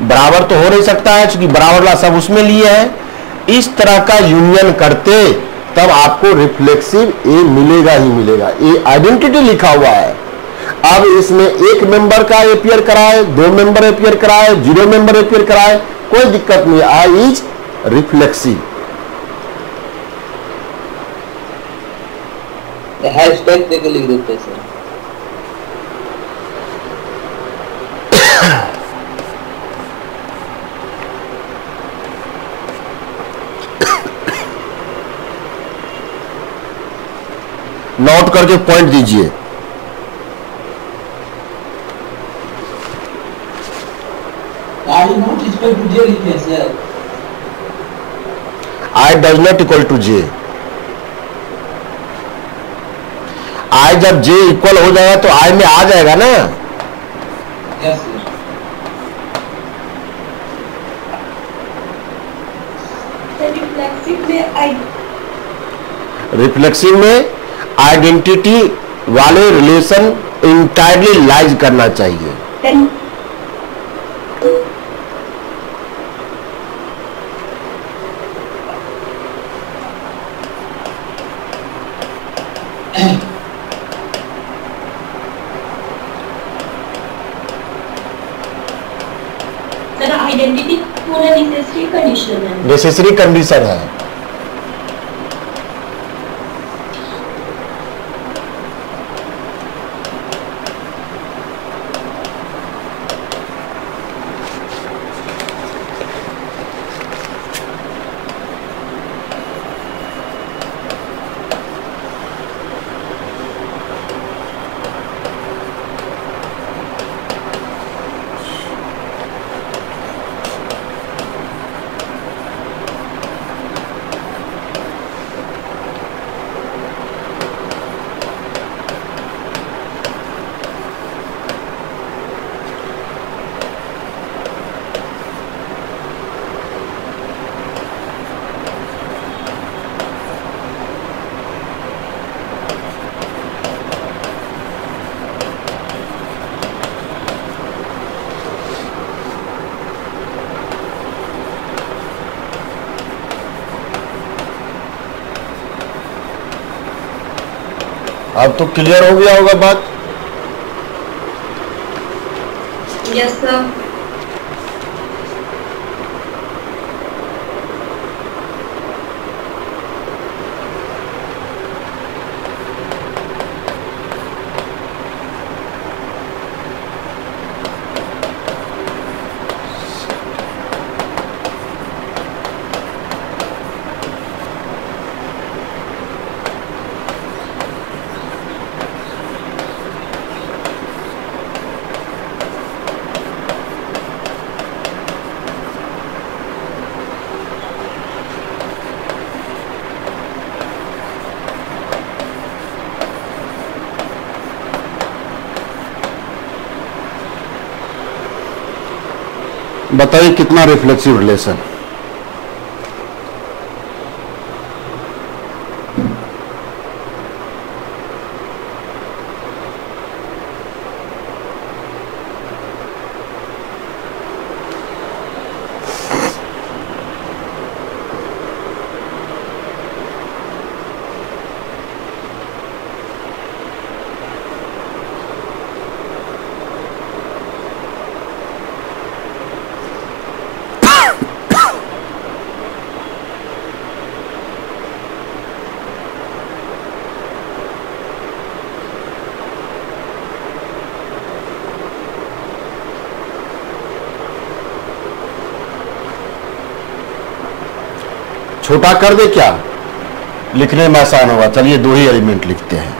बराबर तो हो नहीं सकता है क्योंकि बराबर वाला सब उसमें लिए हैं। इस तरह का यूनियन करते तब आपको रिफ्लेक्सिव ए मिलेगा ही मिलेगा। ए आइडेंटिटी लिखा हुआ है। अब इसमें एक मेंबर का अपीयर कराए, दो मेंबर अपीयर कराए, जीरो मेंबर अपीयर कराए, कोई दिक्कत नहीं। I is reflexive. हैशटैग देके लिख देते हैं सर। नोट करके पॉइंट दीजिए। I not equal to J लिखे sir. I does not equal to J. I जब जे इक्वल हो जाएगा तो आई में आ जाएगा ना। Yes sir. रिफ्लेक्सिव में आइडेंटिटी वाले रिलेशन इंटायरली लाइज करना चाहिए। सर आइडेंटिटी पूरा नेसेसरी कंडीशन है। नेसेसरी कंडीशन है। अब तो क्लियर हो गया होगा बात। Yes sir. बताइए कितना रिफ्लेक्सिव रिलेशन। छोटा कर दे क्या, लिखने में आसान होगा। चलिए 2 ही एलिमेंट लिखते हैं।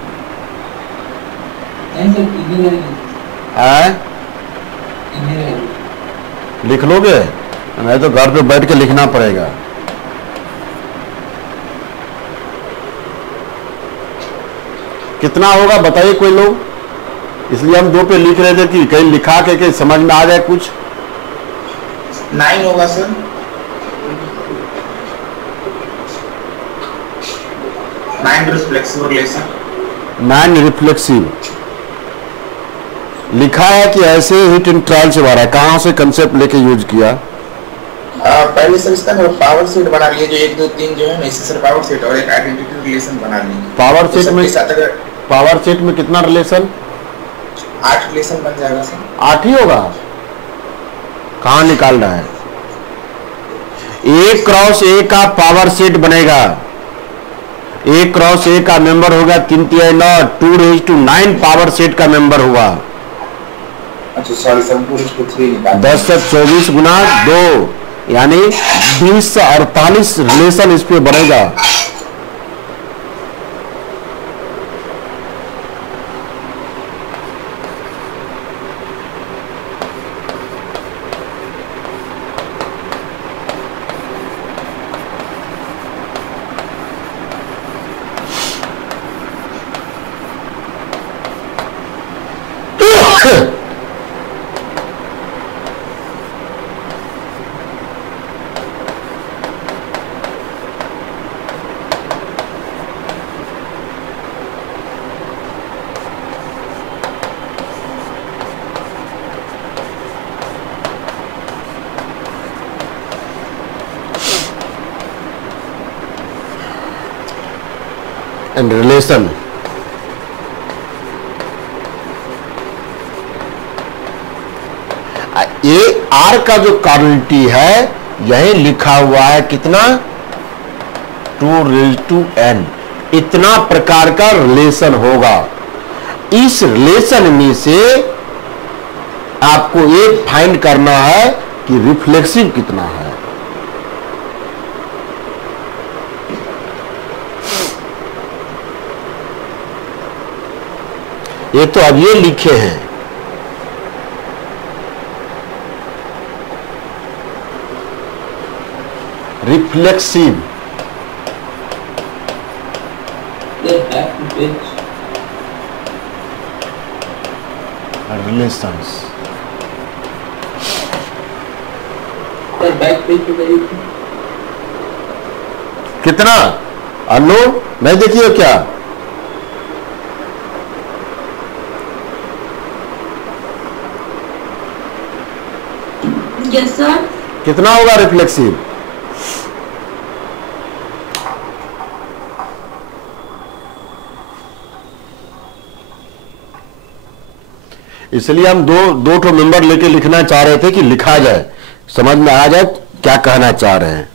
नहीं सर, इधर रहेगा। लिख लोगे? नहीं तो घर पे बैठ के लिखना पड़ेगा। कितना होगा बताइए कोई लोग? इसलिए हम 2 पे लिख रहे थे कि कहीं लिखा के समझ में आ जाए कुछ। 9 होगा सर। 9 reflexive relation. 9 रिफ्लेक्सिव लिखा है कि ऐसे हिट एंड ट्रायल से बाहर है। कहां से कंसेप्ट लेके यूज किया? पहले सर इसका पावर सेट बना लिए, जो 1 2 3 जो है ना, इससे सर पावर सेट और एक आइडेंटिटी रिलेशन बना लिए। पावर सेट में पावर सेट में कितना रिलेशन? 8 रिलेशन बन जाएगा सर। 8 ही होगा? कहां निकाल रहा है? 1 क्रॉस A का पावर सेट बनेगा। 1 क्रॉस A का मेंबर होगा 3 3 9, 2⁹9 पावर सेट का मेंबर हुआ। अच्छा सॉरी सर, पूरे 3 निकाल 10 से 24 गुना 2 यानी 20 से 48 रिलेशन इस पे बनेगा। एंड रिलेशन ये आर का जो कार्डिनलिटी है यही लिखा हुआ है कितना 2⁻n। इतना प्रकार का रिलेशन होगा। इस रिलेशन में से आपको एक फाइंड करना है कि रिफ्लेक्सिव कितना है। ये तो अब ये लिखे हैं रिफ्लेक्सिव रिलेशंस। कितना अनु नहीं देखिए क्या? Yes sir. कितना होगा रिफ्लेक्सिव? इसलिए हम दो ठो मेंबर लेके लिखना चाह रहे थे कि लिखा जाए, समझ में आ जाए क्या कहना चाह रहे हैं।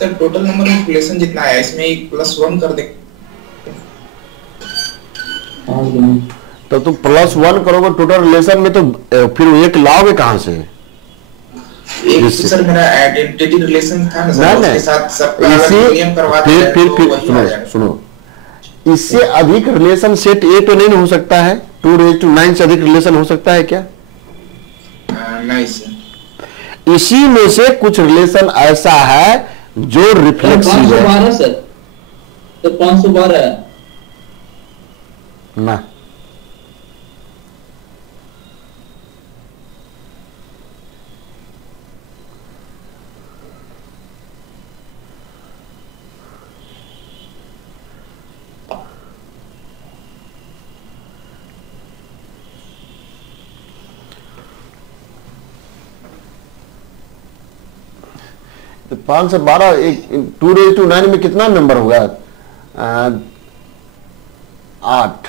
Sir total number of relation जितना है इसमें एक +1 कर दे। तो तुम +1 करोगे टोटल रिलेशन में, तो फिर एक लाओगे कहां से? एक तो सर मेरा आइडेंटिटी रिलेशन था ना सर, उसके साथ सबका यूनियन करवा दें फिर सुनो, इससे अधिक रिलेशन सेट ए पे नहीं हो सकता है? 2⁹9 से अधिक रिलेशन हो सकता है क्या? नहीं सर। इसी में से कुछ रिलेशन ऐसा है जो रिफ्लेक्सिव है। 512 सर, तो 512 ना तो 512 एक 2⁹ में कितना मेंबर होगा? 8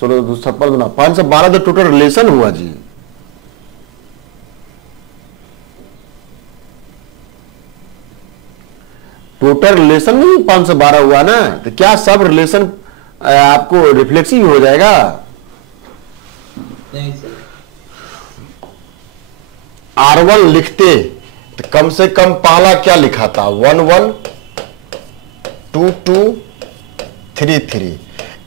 16 2 56 गुना 512 तो टोटल रिलेशन हुआ जी। टोटल रिलेशन नहीं 512 हुआ ना, तो क्या सब रिलेशन आपको रिफ्लेक्सिव हो जाएगा? नहीं सर। R1 लिखते तो कम से कम पहला क्या लिखा था? 1 1 2 2 3 3।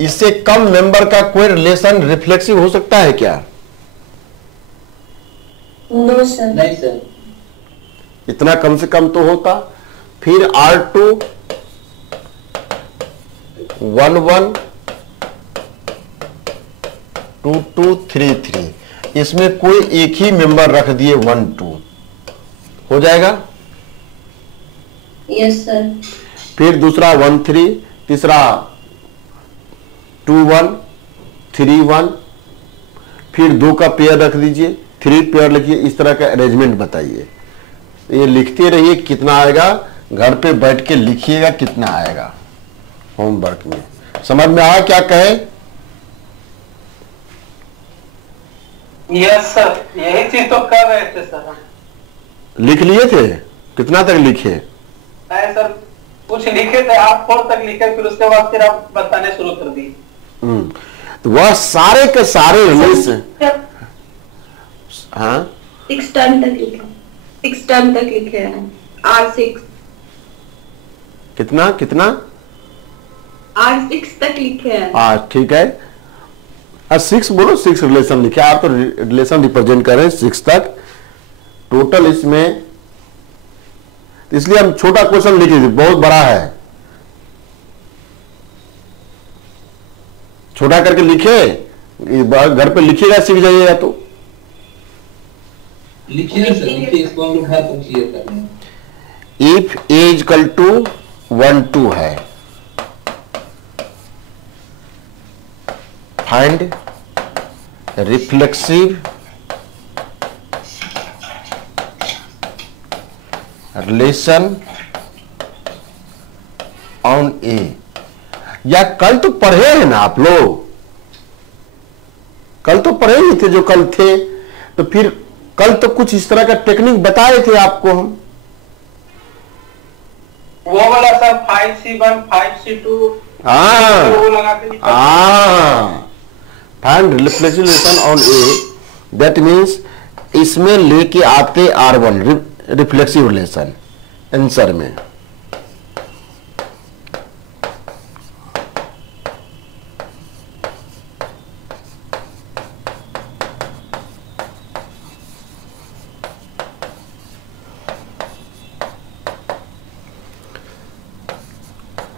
इससे कम मेंबर का कोई रिलेशन रिफ्लेक्सिव हो सकता है क्या? No sir. नहीं सर। इतना कम से कम तो होता। फिर R2 1 1 2 2 3 3। इसमें कोई एक ही मेंबर रख दिए 1 2, हो जाएगा? Yes sir. फिर दूसरा 1 3, तीसरा 2 1 3 1, फिर 2 का पेयर रख दीजिए, 3 पेयर लिखिए। इस तरह का अरेंजमेंट बताइए। ये लिखते रहिए, कितना आएगा घर पे बैठ के लिखिएगा कितना आएगा होमवर्क में। समझ में आया क्या कहे? यस सर, यही चीज तो कर रहे थे सर हम। लिख लिए थे? कितना तक लिखे? नहीं सर, कुछ लिखे थे, आप 4 तक लिखे, फिर उसके बाद फिर आप बताने शुरू कर दिए। तो वह सारे के सारे रिलेशन, हाँ 6 टर्म तक लिखे, 6 टर्म तक लिखे हैं। R6 कितना कितना? R6 तक लिखे हैं। ठीक है। 6 बोलो, 6 रिलेशन लिखे। आप तो रिलेशन रिप्रेजेंट कर रहे हैं 6 तक टोटल इसमें, इसलिए हम छोटा क्वेश्चन लिखे थे, बहुत बड़ा है। छोटा करके लिखे, घर पे लिखिएगा, सीख जाइएगा। तो लिखिए सर, लिखिए, इसको हम लोग हाथ में क्लियर कर लें। इफ ए इक्वल टू 1 2 है, फाइंड रिफ्लेक्सिव रिलेशन ऑन ए। या कल तो पढ़े हैं ना आप लोग? कल तो पढ़े ही थे जो कल थे। तो फिर कल तो कुछ इस तरह का टेक्निक बताए थे आपको हम। वो वाला सर 5C1 5C2 हाँ वो लगा के निकाल। Find reflexive relation on A, that means इसमें लेके आते R1 रिफ्लेक्सिव रिलेशन आंसर में।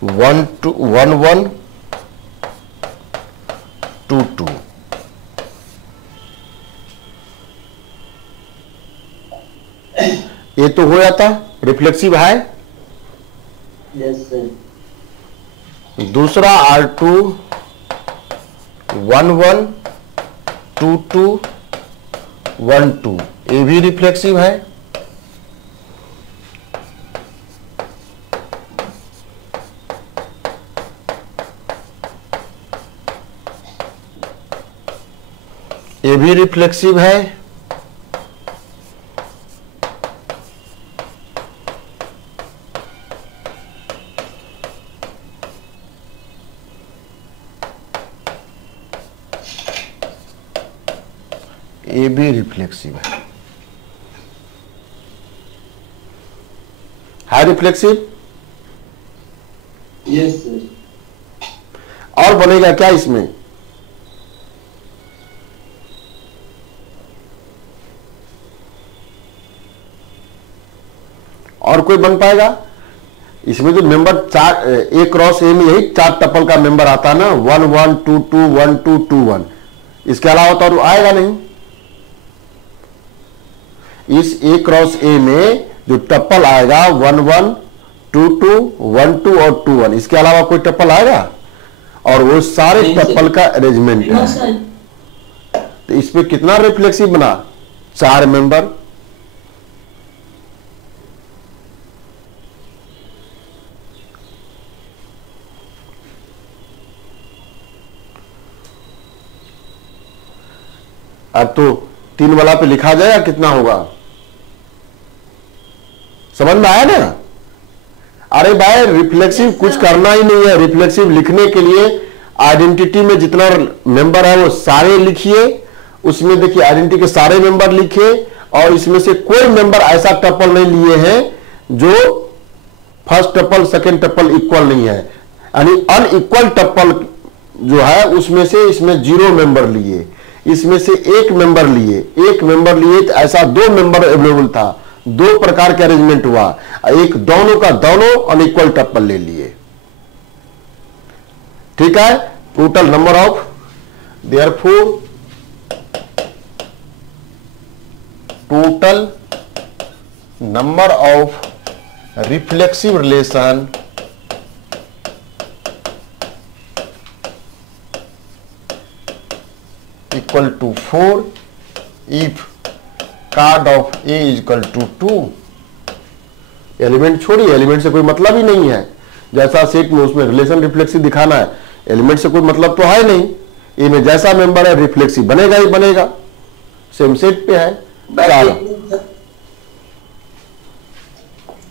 वन 1 2 2। ये तो हो जाता रिफ्लेक्सिव है। Yes sir. दूसरा R2 1 1 2 2 1 2, ये भी रिफ्लेक्सिव है। ये भी रिफ्लेक्सिव है। ये भी रिफ्लेक्सिव है। है रिफ्लेक्सिव? Yes sir. और बनेगा क्या इसमें? और कोई बन पाएगा? इसमें जो मेंबर 4 A क्रॉस A में यही 4 टपल का मेंबर आता है ना, 1 1 2 2 1 2 2 1। इसके अलावा तो और आएगा नहीं। इस A क्रॉस A में जो टप्पल आएगा 1 1 2 2 1 2 और 2 1, इसके अलावा कोई टप्पल आएगा? और वो सारे टप्पल का अरेंजमेंट है। तो इस पे कितना रिफ्लेक्सिव बना? 4 मेंबर। अब तो 3 वाला पे लिखा जाएगा, कितना होगा, समझ में आया ना। अरे भाई रिफ्लेक्सिव कुछ करना ही नहीं है। रिफ्लेक्सिव लिखने के लिए आइडेंटिटी में जितना मेंबर है वो सारे लिखिए, उसमें देखिए आइडेंटिटी के सारे मेंबर लिखिए, और इसमें से कोई मेंबर ऐसा टपल नहीं लिए हैं जो first tuple second tuple equal नहीं है, यानी अनइक्वल टपल जो है उसमें से इसमें 0 मेंबर लिए, इसमें से 1 मेंबर लिए, 1 मेंबर लिए, तो ऐसा 2 मेंबर अवेलेबल था, 2 प्रकार के अरेंजमेंट हुआ, एक दोनों का दोनों अनइक्वल टपल ले लिए। ठीक है, total number of, therefore total number of reflexive relation equal to 4 if card of A is equal to 2। Element छोड़िए, एलिमेंट से कोई मतलब ही नहीं है। जैसा सेट में उसमें रिलेशन रिफ्लेक्सिव दिखाना है, एलिमेंट से कोई मतलब तो है नहीं। ए में जैसा मेंबर है रिफ्लेक्सिव बनेगा ही बनेगा, सेम सेट पे है।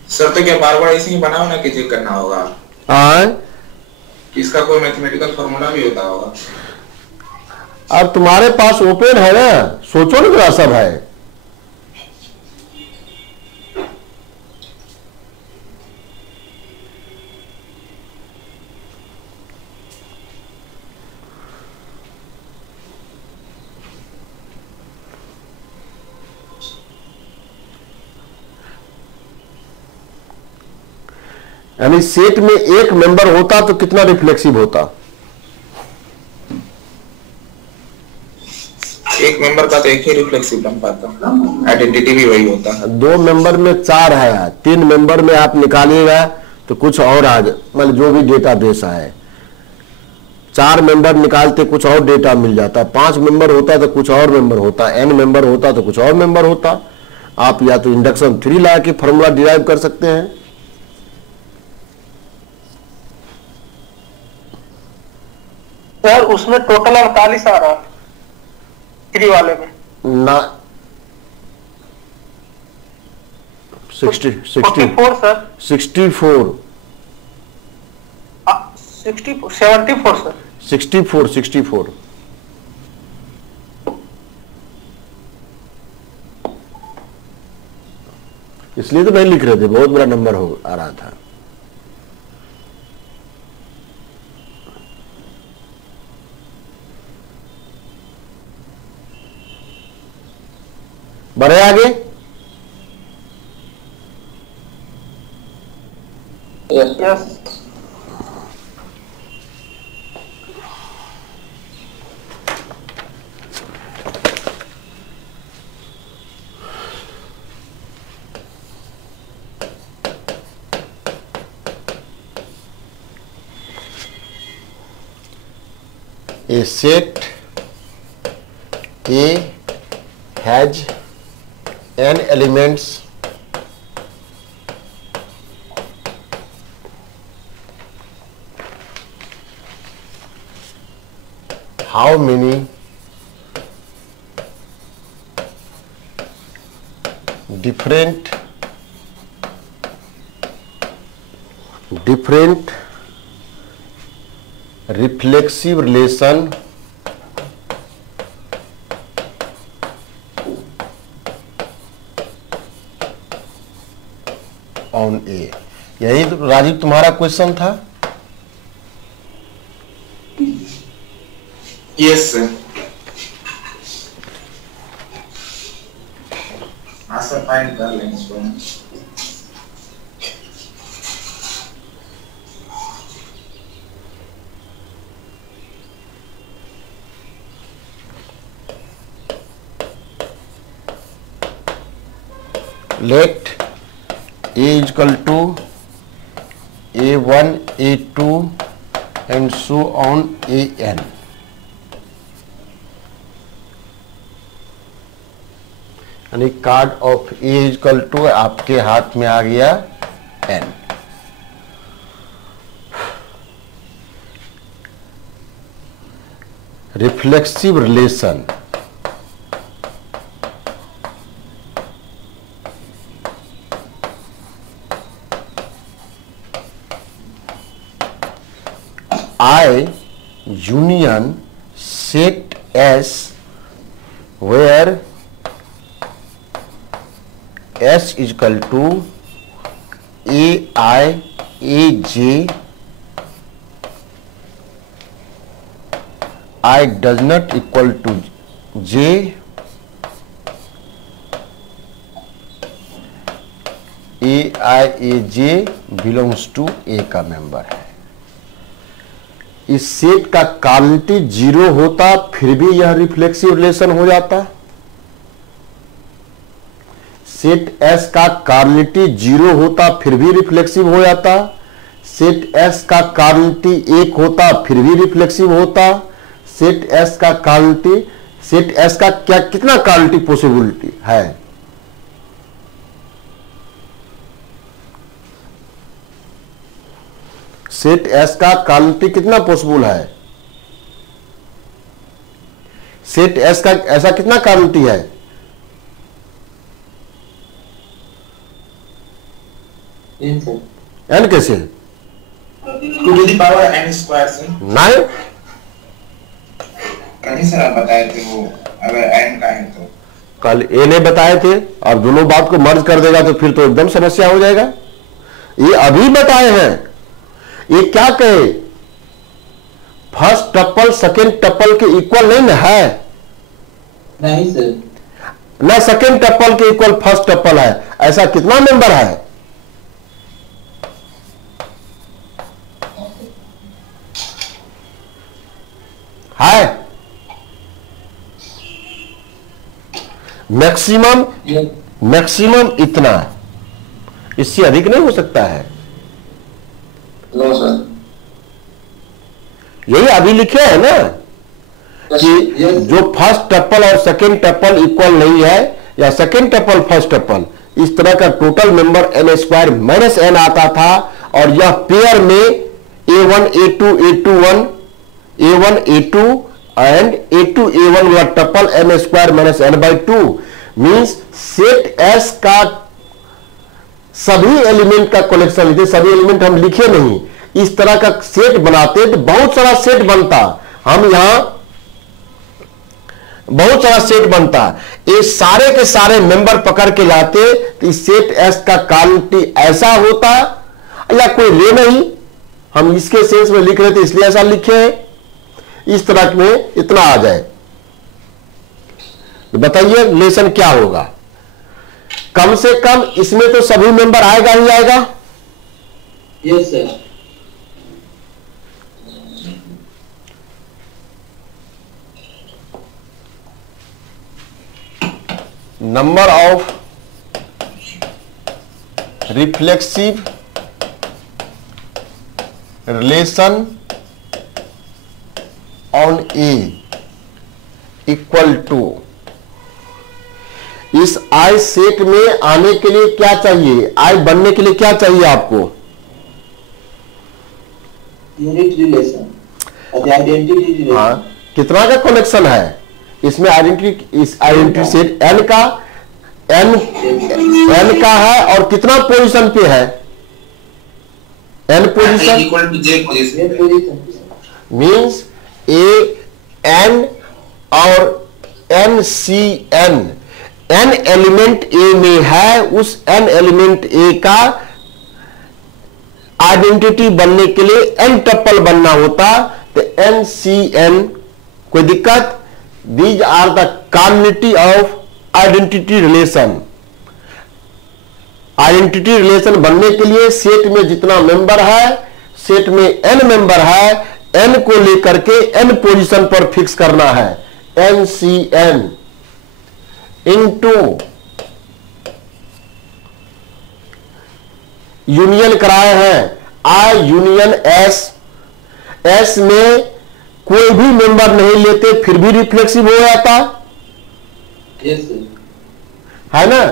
सर तो क्या बार बार इसी बनाओ ना कि चेक करना होगा? हाँ, इसका कोई मैथमेटिकल फॉर्मूला भी होता होगा? अब तुम्हारे पास ओपन है ना, सोचो ना जरा, सब है। यानी सेट में एक मेंबर होता तो कितना रिफ्लेक्सिव होता? एक मेंबर का तो एक ही रिफ्लेक्सिव बन पाता, आइडेंटिटी भी वही होता। 2 मेंबर में 4 है, 3 मेंबर में आप निकालिएगा तो कुछ और आ जाए, मतलब जो भी डेटा बेस है। 4 मेंबर निकालते कुछ और डेटा मिल जाता, 5 मेंबर होता तो कुछ और मेंबर होता, n मेंबर होता तो कुछ और मेंबर होता। आप या तो इंडक्शन 3 ला के फॉर्मूला डिराइव कर सकते हैं। सर उसमें टोटल 48 आ रहा है 3 वाले में ना, 44 सर, 64 74 सर, 64 इसलिए तो नहीं लिख रहे थे, बहुत बड़ा नंबर हो आ रहा था। बढ़े आगे। Yes A set A has n elements how many different reflexive relation on A। यही तो राजीव तुम्हारा क्वेश्चन था। Yes sir. आंसर फाइंड कर लेंगे इसको। Let A is equal to A1, A2 and so on AN। यानी card of A is equal to आपके हाथ में आ गया N। Reflexive relation I union set S where S is equal to AI AJ I does not equal to J AIAJ belongs to A का मेंबर है। इस set का cardinality 0 होता फिर भी यह रिफ्लेक्सिव रिलेशन हो जाता। सेट एस का कार्डिनलिटी 0 होता फिर भी रिफ्लेक्सिव हो जाता। सेट एस का कार्डिनलिटी 1 होता फिर भी रिफ्लेक्सिव होता। सेट एस का कार्डिनलिटी सेट एस का क्या कितना कार्डिनलिटी पॉसिबिलिटी है? सेट एस का कार्डिनलिटी कितना पॉसिबल है? सेट एस का ऐसा कितना कार्डिनलिटी है? एन कैसे? 2 to the power n square से 9 कहीं सर आप बताए थे वो अगर n का है तो कल ए ने बताए थे और दोनों बात को मर्ज कर देगा तो फिर तो एकदम समस्या हो जाएगा। ये अभी बताए हैं। ये क्या कहे? फर्स्ट टपल सेकेंड टपल के इक्वल नहीं ना है? नहीं सर, ना सेकेंड टपल के इक्वल फर्स्ट टपल है। ऐसा कितना मेंबर है? मैक्सिमम मैक्सिमम इतना, इससे अधिक नहीं हो सकता है। नो सर, यही अभी लिखे है ना कि जो फर्स्ट टपल और सेकेंड टपल इक्वल नहीं है या सेकेंड टपल फर्स्ट टपल, इस तरह का total member N square minus N आता था। और यह पेयर में A1 A2 A21 A1 A2 and A2 A1 वाला tuple N square minus N by 2 means set S का सभी एलिमेंट का कलेक्शन लिखे। सभी एलिमेंट हम लिखे नहीं, इस तरह का सेट बनाते तो बहुत सारा सेट बनता। हम यहां बहुत सारा सेट बनता, ये सारे के सारे मेंबर पकड़ के लाते तो इस सेट एस का कार्डिनलिटी ऐसा होता या कोई ले नहीं। हम इसके सेंस में लिख रहे थे इसलिए ऐसा लिखे हैं। इस तरह में इतना आ जाए तो बताइए रिलेशन क्या होगा? कम से कम इसमें तो सभी मेंबर आएगा ही आएगा। Yes sir, number of reflexive relation on A equal to, इस आई सेट में आने के लिए क्या चाहिए? आई बनने के लिए क्या चाहिए आपको? Unit relation, identity relation. हाँ, कितना का कनेक्शन है इसमें? आइडेंटिटी, इस आइडेंटिटी सेट एन का एन का है और कितना पोजीशन पे है? N position equal to J position means A N और N C N, N element A में है। उस एन एलिमेंट ए का आइडेंटिटी बनने के लिए एन टपल बनना होता तो एन सी एन। कोई दिक्कत? These are the cardinality of identity relation. Identity relation बनने के लिए सेट में जितना मेंबर है, सेट में एन मेंबर है, एन को लेकर के एन पोजीशन पर फिक्स करना है। N C N into union कराए हैं आई यूनियन एस। एस में कोई भी मेंबर नहीं लेते फिर भी रिफ्लेक्सिव हो जाता यस सर, है ना।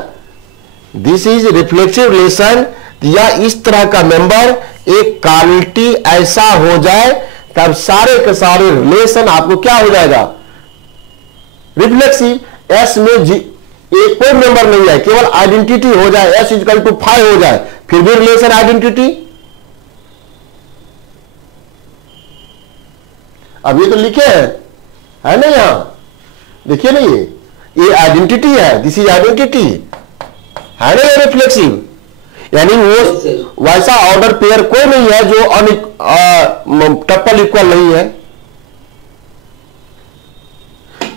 This is reflexive relation. या इस तरह का मेंबर एक कार्डिनलिटी ऐसा हो जाए तब सारे के सारे रिलेशन आपको क्या हो जाएगा? रिफ्लेक्सिव। एस में एक कोई मेंबर नहीं है, केवल आइडेंटिटी हो जाए, एस इक्वल टू 5 हो जाए, फिर भी रिलेशन आइडेंटिटी। अभी तो लिखे है ना, यहां देखिए ना, ये आइडेंटिटी है, दिस इज आइडेंटिटी है ना, ये रिफ्लेक्सिव, यानी वो वैसा ऑर्डर पेयर कोई नहीं है जो टप्पल इक्वल नहीं है।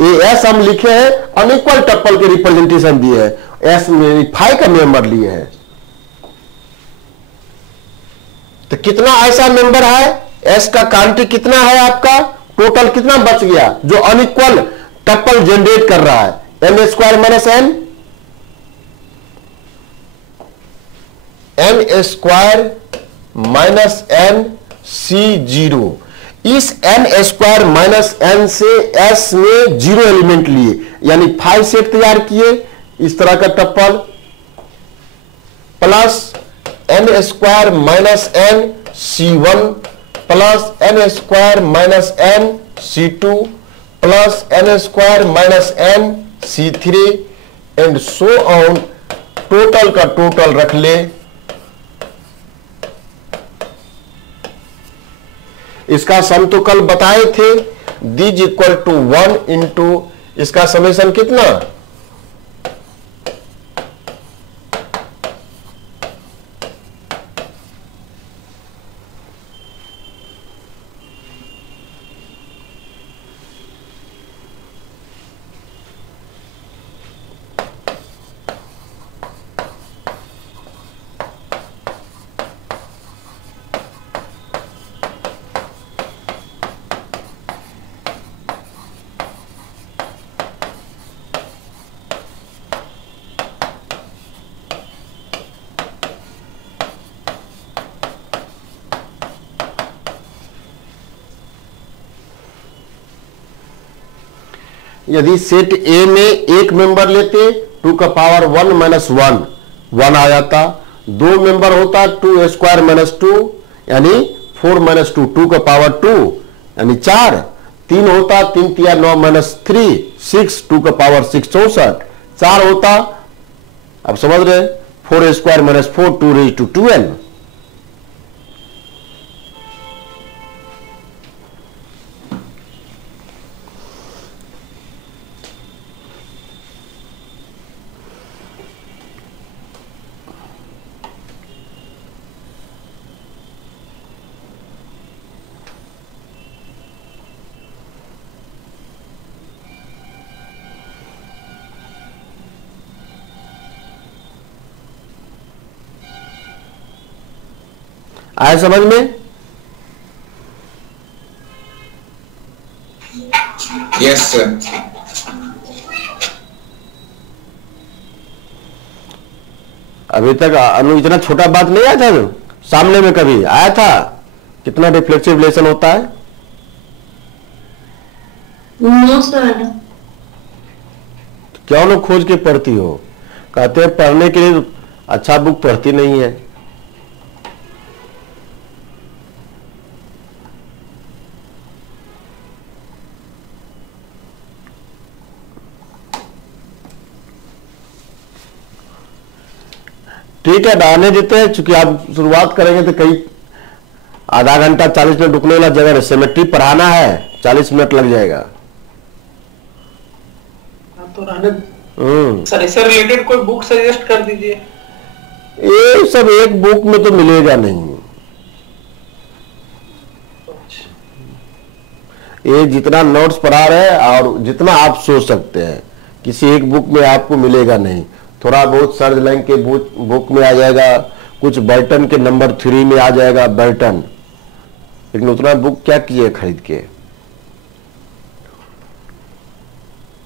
ये एस हम लिखे हैं, अनइक्वल टप्पल के रिप्रेजेंटेशन दिए है, एस में 5 का मेंबर लिए है। तो कितना ऐसा मेंबर है, एस का क्वांटिटी कितना है आपका, टोटल कितना बच गया जो अनइक्वल टप्पल जनरेट कर रहा है, N square minus N, N square minus N C0। इस एन स्क्वायर माइनस एन से एस में 0 एलिमेंट लिए, यानी 5 सेट तैयार किए इस तरह का tuple, plus N square minus N C1 plus N square minus N C2 plus N square minus N C3 and so on, total का टोटल रख ले। इसका सम तो कल बताए थे, दिज इक्वल टू 1 इंटू इसका समेशन कितना, यदि सेट ए में एक मेंबर लेते 2 का पावर 1 माइनस 1 आ जाता, 2 मेंबर होता 2 स्क्वायर माइनस 2 यानी 4 माइनस 2 का पावर 2 यानी 4, 3 होता 3 तिया 9 माइनस 3 6, 2 का पावर 6 64, 4 होता, अब समझ रहे, 4 स्क्वायर माइनस 4 2 रेज टू 12। आया समझ में? Yes sir. अभी तक अनु इतना छोटा बात नहीं आया था, सामने में कभी आया था कितना रिफ्लेक्सिव रिलेशन होता है? No sir. क्यों लोग खोज के पढ़ती हो? कहते हैं पढ़ने के लिए अच्छा बुक पढ़ती नहीं है। ठीक है, डालने देते हैं, चूंकि आप शुरुआत करेंगे तो कई आधा घंटा 40 मिनट रुकने वाला जगह, सिमेट्री पढ़ाना है 40 मिनट लग जाएगा। तो रहने सर, इससे रिलेटेड कोई बुक सजेस्ट कर दीजिए। ये सब एक बुक में तो मिलेगा नहीं, ये जितना नोट्स पढ़ा रहे हैं और जितना आप सोच सकते हैं किसी एक बुक में आपको मिलेगा नहीं। थोड़ा बहुत सर्च लाइन के बुक में आ जाएगा, कुछ बर्टन के नंबर 3 में आ जाएगा बर्टन, लेकिन उतना बुक क्या कीजिए खरीद के।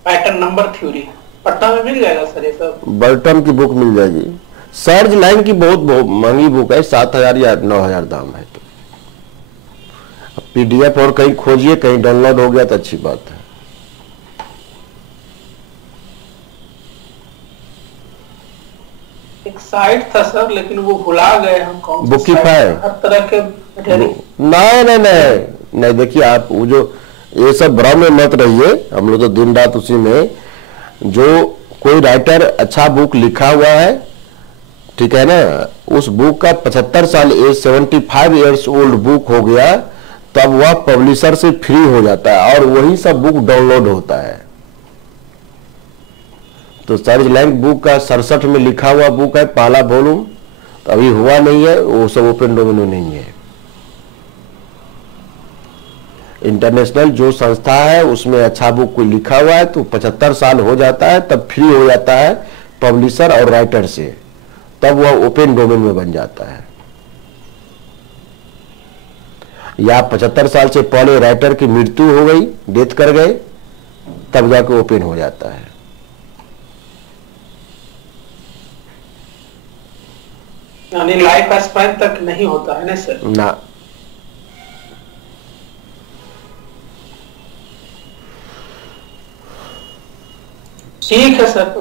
पैटर्न नंबर थ्योरी पटना में मिल जाएगा सर, ये सब बर्टन की बुक मिल जाएगी। सर्च लाइन की बहुत महंगी बुक है, 7,000 या 9,000 दाम है। तो PDF और कहीं खोजिए, कहीं डाउनलोड हो गया तो अच्छी बात है। एक साइट था सर, लेकिन वो भुला गए हम कौन सा बुकिफाई, हर तरह के नहीं देखिए आप वो जो ये सब भ्रम में मत रहिए, हम लोग तो दिन रात उसी में, जो कोई राइटर अच्छा बुक लिखा हुआ है, ठीक है ना, उस बुक का 75 साल एज 75 ईयर्स ओल्ड बुक हो गया तब वह पब्लिशर से फ्री हो जाता है और वही सब बुक डाउनलोड होता है। तो सर्च लैंक बुक का 67 में लिखा हुआ बुक है, पहला वॉल्यूम, तो अभी हुआ नहीं है, वो सब ओपन डोमेन में नहीं है। इंटरनेशनल जो संस्था है उसमें अच्छा बुक कोई लिखा हुआ है तो 75 साल हो जाता है, तब फ्री हो जाता है पब्लिशर और राइटर से, तब वह ओपन डोमेन में बन जाता है। या 75 साल से पहले राइटर की मृत्यु हो गई, डेथ कर गए, तब जाके ओपन हो जाता है। यानी लाइफ स्पैन तक नहीं होता है ना सर? ना। ठीक है सर, तो